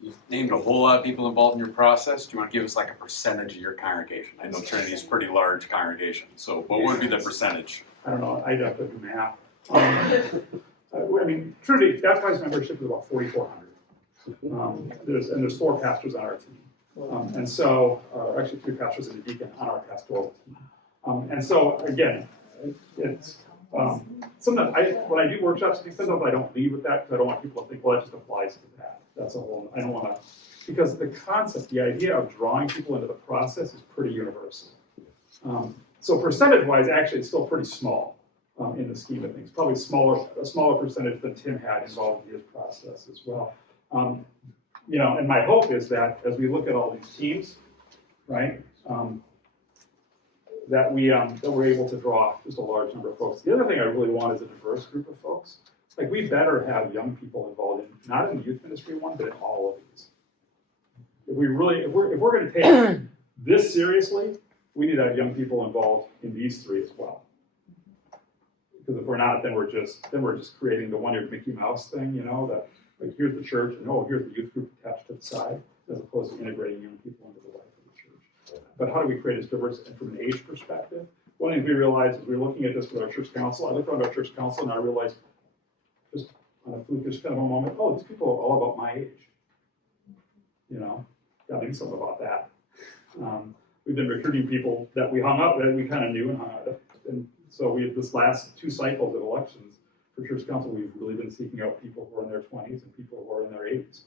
You've named a whole lot of people involved in your process. Do you want to give us like a percentage of your congregation? I know Trinity is a pretty large congregation, so what would be the percentage? I don't know. I'd have to do math. I mean, Trinity baptized membership is about 4,400. There's 4 pastors on our team, and so actually 3 pastors and a deacon on our pastoral team. And so again, it's sometimes when I do workshops, sometimes I don't lead with that because I don't want people to think, well, that just applies to that. That's a whole. I don't want to, because the concept, the idea of drawing people into the process is pretty universal. So percentage-wise, actually, it's still pretty small in the scheme of things. Probably a smaller percentage than Tim had involved in his process as well. You know, and my hope is that as we look at all these teams, right, that we're able to draw just a large number of folks. The other thing I really want is a diverse group of folks. Like, we better have young people involved in, not in the youth ministry one, but in all of these. If we're going to take this seriously, we need to have young people involved in these 3 as well. Because if we're not, then we're just creating the one-eared Mickey Mouse thing, you know, that like here's the church and here's the youth group attached to the side, as opposed to integrating young people into the life of the church. But how do we create this diversity? And from an age perspective, one thing we realized as we were looking at this with our church council, I looked around our church council and I realized, just on a fluke, just kind of a moment, oh, these people are all about my age. You know, gotta do something about that. We've been recruiting people that we hung out with, we kind of knew and hung out with. And so we have this last 2 cycles of elections for church council, we've really been seeking out people who are in their 20s and people who are in their 80s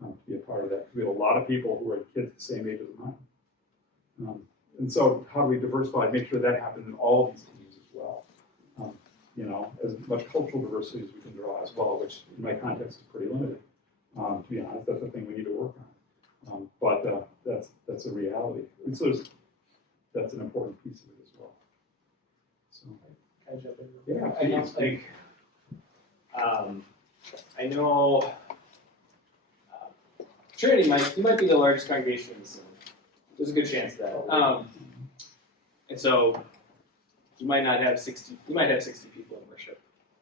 to be a part of that. We have a lot of people who are kids the same age as mine. And so how do we diversify, make sure that happens in all of these teams as well? You know, as much cultural diversity as we can draw as well, which in my context is pretty limited. To be honest, that's the thing we need to work on. But that's a reality. And so that's an important piece of it as well. So, Can I jump in? yeah, I know, please. I know Trinity might be the largest congregation in the Synod. There's a good chance of that. And so you might have 60 people in worship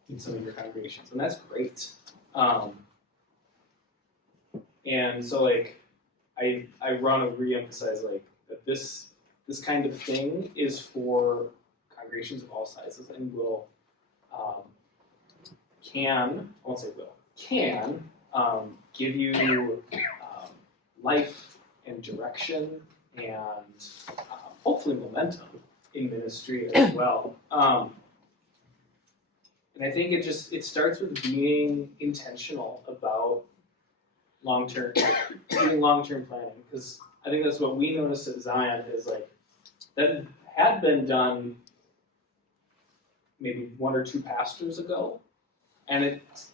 in some of your congregations, and that's great. And so like I want to reemphasize like that this kind of thing is for congregations of all sizes and will can give you life and direction and hopefully momentum in ministry as well. And I think it starts with being intentional about long-term planning, because I think that's what we noticed at Zion is like that had been done maybe 1 or 2 pastors ago, and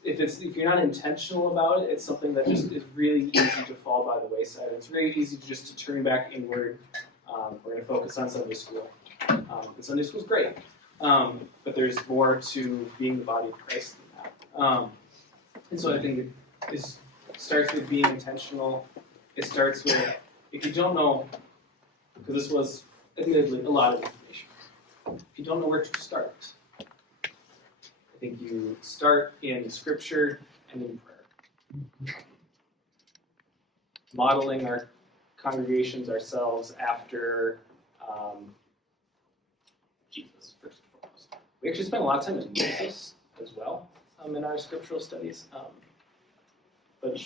if you're not intentional about it, it's something that just is really easy to fall by the wayside. It's very easy just to turn back inward. We're going to focus on Sunday school. And Sunday school is great, but there's more to being the body of Christ than that. And so I think it starts with being intentional. It starts with, if you don't know, because this was admittedly a lot of information, if you don't know where to start, think you start in Scripture and in prayer. Modeling our congregations ourselves after Jesus, first and foremost. We actually spend a lot of time with Moses as well in our scriptural studies. But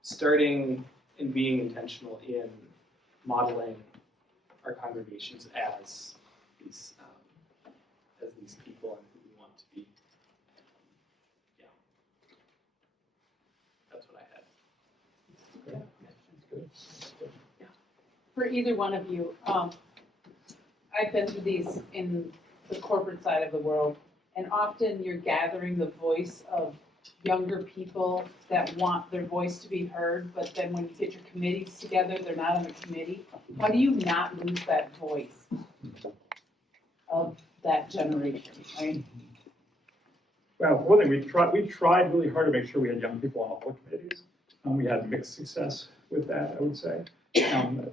starting and being intentional in modeling our congregations as these people and who we want to be. Yeah. That's what I had. For either one of you, I've been through these in the corporate side of the world, and often you're gathering the voice of younger people that want their voice to be heard, but then when you get your committees together, they're not on the committee. How do you not lose that voice of that generation, right? Well, one thing, we tried really hard to make sure we had young people on all the committees. We had mixed success with that, I would say.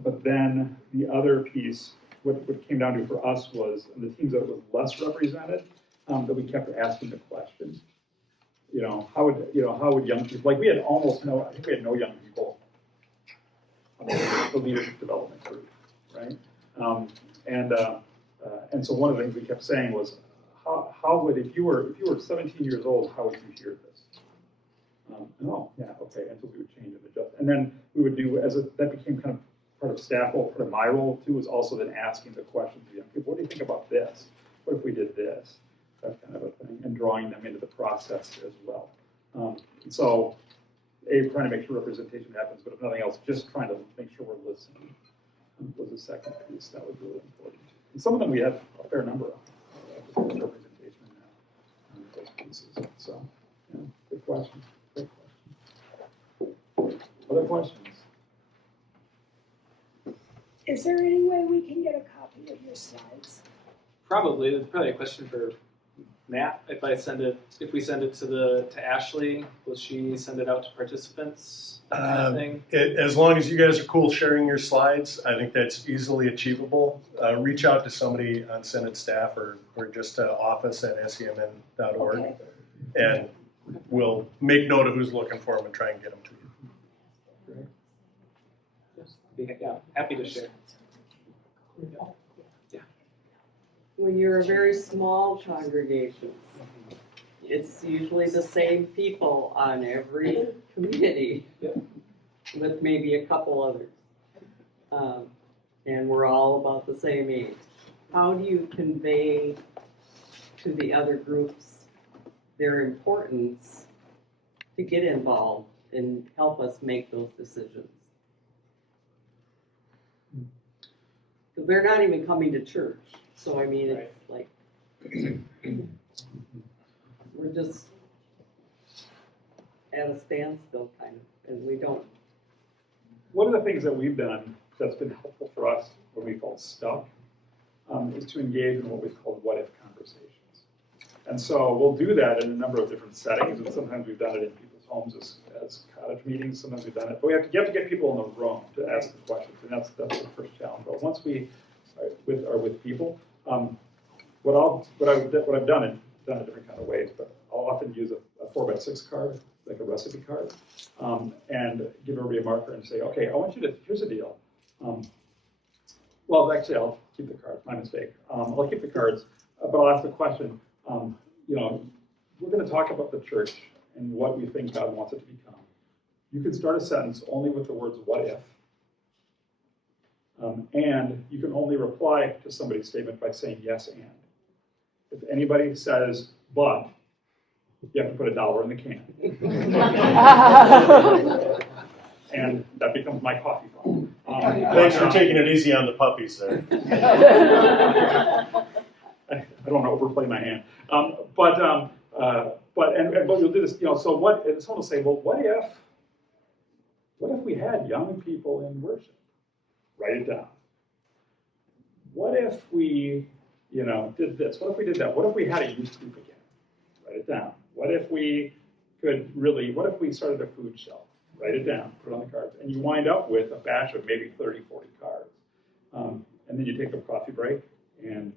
But then the other piece, what came down to for us was the teams that was less represented, that we kept asking the question. How would young people, like we had I think we had no young people on the leadership development group, right? And so one of the things we kept saying was, how would, if you were 17 years old, how would you hear this? And so we would change and adjust. And then we would do, that became kind of part of staff role, part of my role too, was also then asking the questions of young people, what do you think about this? What if we did this? That kind of a thing, and drawing them into the process as well. So, trying to make sure representation happens, but if nothing else, just trying to make sure we're listening was the second piece that was really important. And some of them we had a fair number of representation in those pieces. So, good question. Great question. Other questions? Is there any way we can get a copy of your slides? Probably. It's probably a question for Matt. If we send it to Ashley, will she send it out to participants? That kind of thing? As long as you guys are cool sharing your slides, I think that's easily achievable. Reach out to somebody on Synod staff or just office@semn.org, Okay. and we'll make note of who's looking for them and try and get them to you. Yeah, happy to share. When you're a very small congregation, it's usually the same people on every committee, with maybe a couple others. And we're all about the same age. How do you convey to the other groups their importance to get involved and help us make those decisions? Because they're not even coming to church. So, I mean, it's like, we're just at a standstill kind of, and we don't. One of the things that we've done that's been helpful for us when we felt stuck is to engage in what we call what-if conversations. And so we'll do that in a number of different settings, and sometimes we've done it in people's homes as cottage meetings, sometimes we've done it, but you have to get people in the room to ask the questions, and that's the first challenge. But once we are with people, what I've done in different kind of ways, but I'll often use a 4x6 card, like a recipe card, and give everybody a marker and say, okay, I want you to, here's the deal. Well, actually, I'll keep the cards, my mistake. I'll keep the cards, but I'll ask the question, we're going to talk about the church and what we think God wants it to become. You can start a sentence only with the words, what if? And you can only reply to somebody's statement by saying yes and. If anybody says but, you have to put $1 in the can. And that becomes my coffee fund. Thanks for taking it easy on the puppies there. I don't want to overplay my hand. But you'll do this, so what, and someone will say, well, what if we had young people in worship? Write it down. What if we, did this? What if we did that? What if we had a youth group again? Write it down. What if we started a food shelf? Write it down, put it on the cards. And you wind up with a batch of maybe 30, 40 cards. And then you take a coffee break, and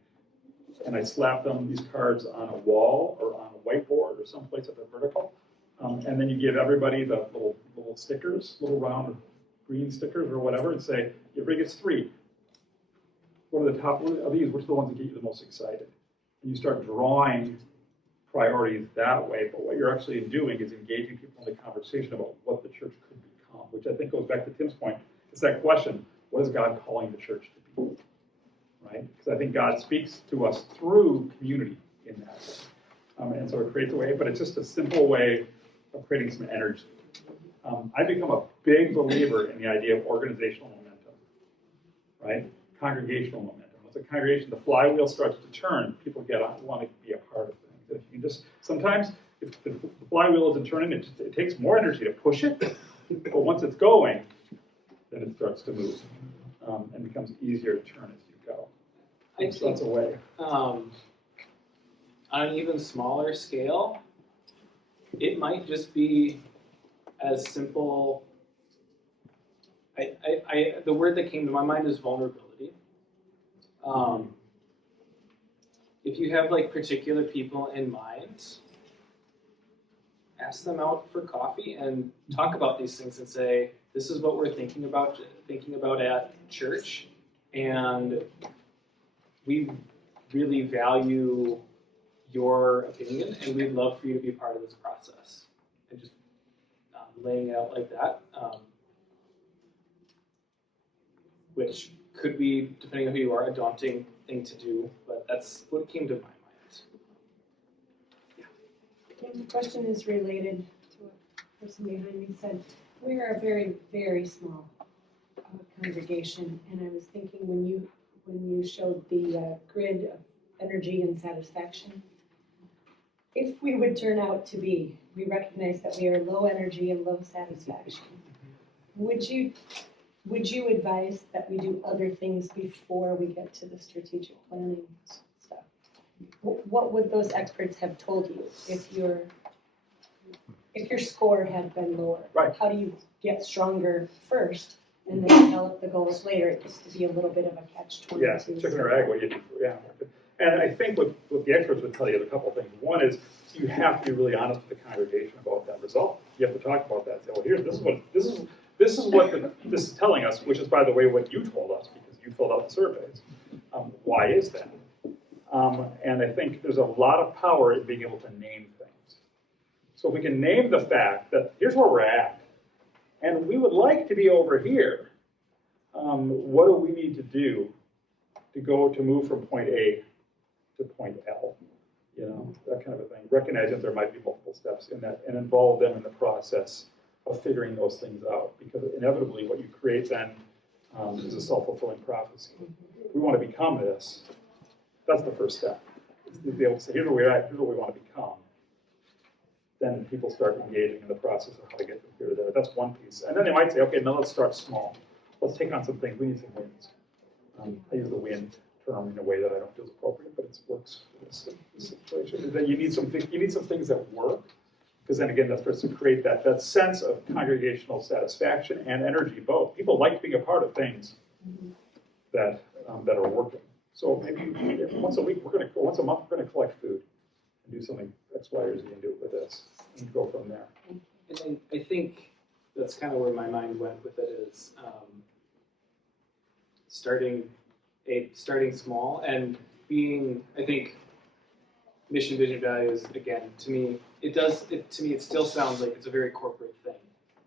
and I slap these cards on a wall or on a whiteboard or someplace that they're vertical. And then you give everybody the little stickers, little round green stickers or whatever, and say, everybody gets 3. What are the top of these? Which are the ones that get you the most excited? And you start drawing priorities that way, but what you're actually doing is engaging people in the conversation about what the church could become, which I think goes back to Tim's point. It's that question, what is God calling the church to be? Right? Because I think God speaks to us through community in that way. And so it creates a way, but it's just a simple way of creating some energy. I've become a big believer in the idea of organizational momentum, right? Congregational momentum. Once a congregation, the flywheel starts to turn, people want to be a part of things. If you just sometimes, if the flywheel isn't turning, it takes more energy to push it, but once it's going, then it starts to move and becomes easier to turn as you go. So that's a way. On an even smaller scale, it might just be as simple. The word that came to my mind is vulnerability. If you have like particular people in mind, ask them out for coffee and talk about these things and say, this is what we're thinking about at church, and we really value your opinion, and we'd love for you to be part of this process. And just laying it out like that, which could be, depending on who you are, a daunting thing to do, but that's what came to my mind. And the question is related to what the person behind me said. We're a very, very small congregation, and I was thinking when you showed the grid of energy and satisfaction, if we would turn out to be, we recognize that we are low energy and low satisfaction. Would you advise that we do other things before we get to the strategic planning stuff? What would those experts have told you if your score had been lower? Right. How do you get stronger first and then develop the goals later? It gets to be a little bit of a catch-22. Yeah, chicken or egg, what you do. Yeah. And I think what the experts would tell you is a couple things. One is you have to be really honest with the congregation about that result. You have to talk about that. Say, well, this is what this is telling us, which is, by the way, what you told us because you filled out the surveys. Why is that? And I think there's a lot of power in being able to name things. So if we can name the fact that here's where we're at, and we would like to be over here, what do we need to do to move from point A to point L? You know, that kind of a thing. Recognizing that there might be multiple steps in that and involve them in the process of figuring those things out. Because inevitably what you create then is a self-fulfilling prophecy. We want to become this. That's the first step. Is to be able to say, here's where we're at, here's what we want to become. Then people start engaging in the process of how to get from here to there. That's one piece. And then they might say, okay, now let's start small. Let's take on some things. We need some wins. I use the win term in a way that I don't feel is appropriate, but it works for this situation. That you need some things that work, because then again, that starts to create that sense of congregational satisfaction and energy. Both people like being a part of things that are working. So maybe once a month, we're going to collect food and do something X, Y, or Z and do it with this and go from there. And I think that's kind of where my mind went with it is starting small and being, I think, mission, vision, values, again, to me, it still sounds like it's a very corporate thing,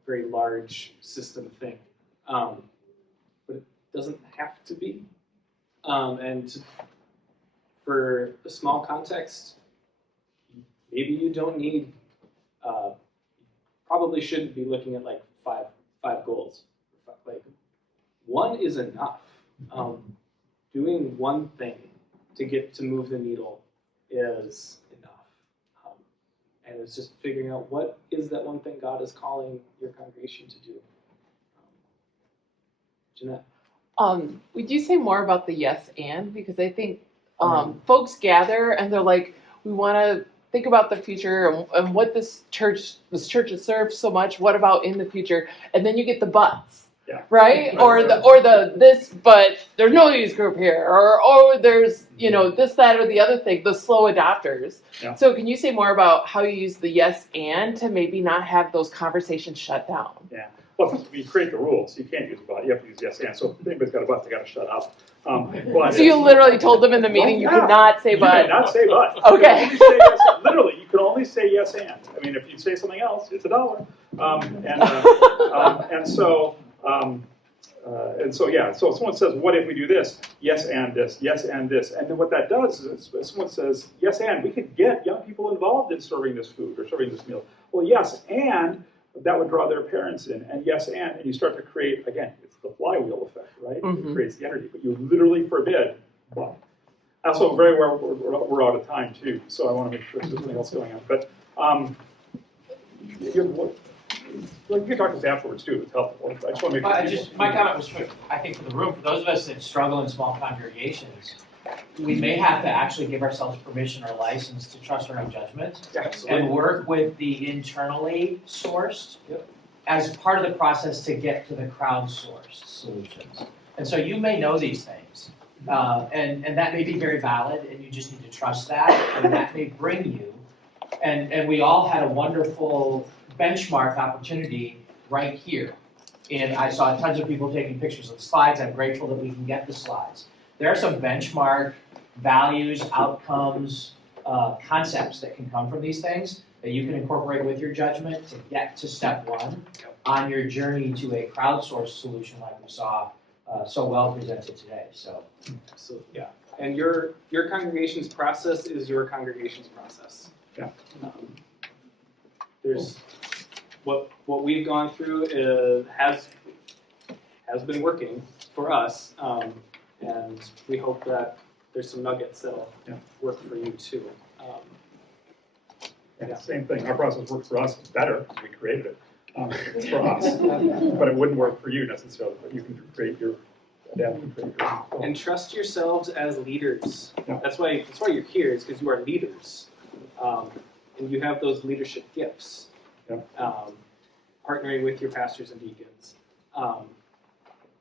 very large system thing. But it doesn't have to be. For a small context, maybe you don't need, probably shouldn't be looking at like five goals. Like one is enough. Doing one thing to move the needle is enough. And it's just figuring out what is that one thing God is calling your congregation to do. Jeanette? Would you say more about the yes and? Because I think folks gather and they're like, we want to think about the future and what this church has served so much. What about in the future? And then you get the buts. Yeah. right? Or the this, but there's no youth group here, or there's this, that, or the other thing. The slow adopters. Yeah. So can you say more about how you use the yes and to maybe not have those conversations shut down? Yeah. Well, first, we create the rules. You can't use but. You have to use yes and. So if anybody's got a but, they got to shut up. But So you literally told them in the meeting you cannot say you but. cannot say but. Okay. You can only say yes and. Literally, you can only say yes and. I mean, if you say something else, it's $1. So if someone says, what if we do this? Yes and this, yes and this. And then what that does is someone says, yes and, we could get young people involved in serving this food or serving this meal. Well, yes, and that would draw their parents in. And yes, and you start to create, again, it's the flywheel effect, right? Mm-hmm. It creates the energy, but you literally forbid but. Also, very well, we're out of time too, so I want to make sure there's something else going on. But you can talk to us afterwards too, if it's helpful. I just want to make sure. My comment was for, I think for the room, for those of us that struggle in small congregations, we may have to actually give ourselves permission or license to trust our own judgment and work with the internally sourced as part of the process to get to the crowdsourced solutions. And so you may know these things, and that may be very valid, and you just need to trust that, and that may bring you. And we all had a wonderful benchmark opportunity right here. And I saw tons of people taking pictures of the slides. I'm grateful that we can get the slides. There are some benchmark values, outcomes, concepts that can come from these things that you can incorporate with your judgment to get to step one on your journey to a crowdsourced solution like we saw so well presented today. So yeah, and your congregation's process is your congregation's process. Yeah. There's what we've gone through has been working for us, and we hope that there's some nuggets that'll work for you too. Same thing. Our process works for us better because we created it. It's for us, but it wouldn't work for you necessarily. But you can create your adapt and create your own. And trust yourselves as leaders. Yeah. That's why you're here, is because you are leaders, and you have those leadership gifts. Yeah. Partnering with your pastors and deacons,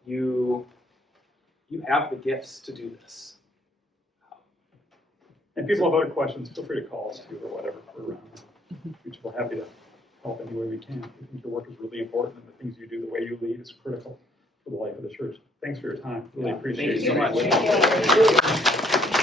you have the gifts to do this. And people have other questions, feel free to call us too or whatever. We're happy to help any way we can. We think your work is really important, and the things you do, the way you lead, is critical for the life of the church. Thanks for your time. Really appreciate it. Thank you so much.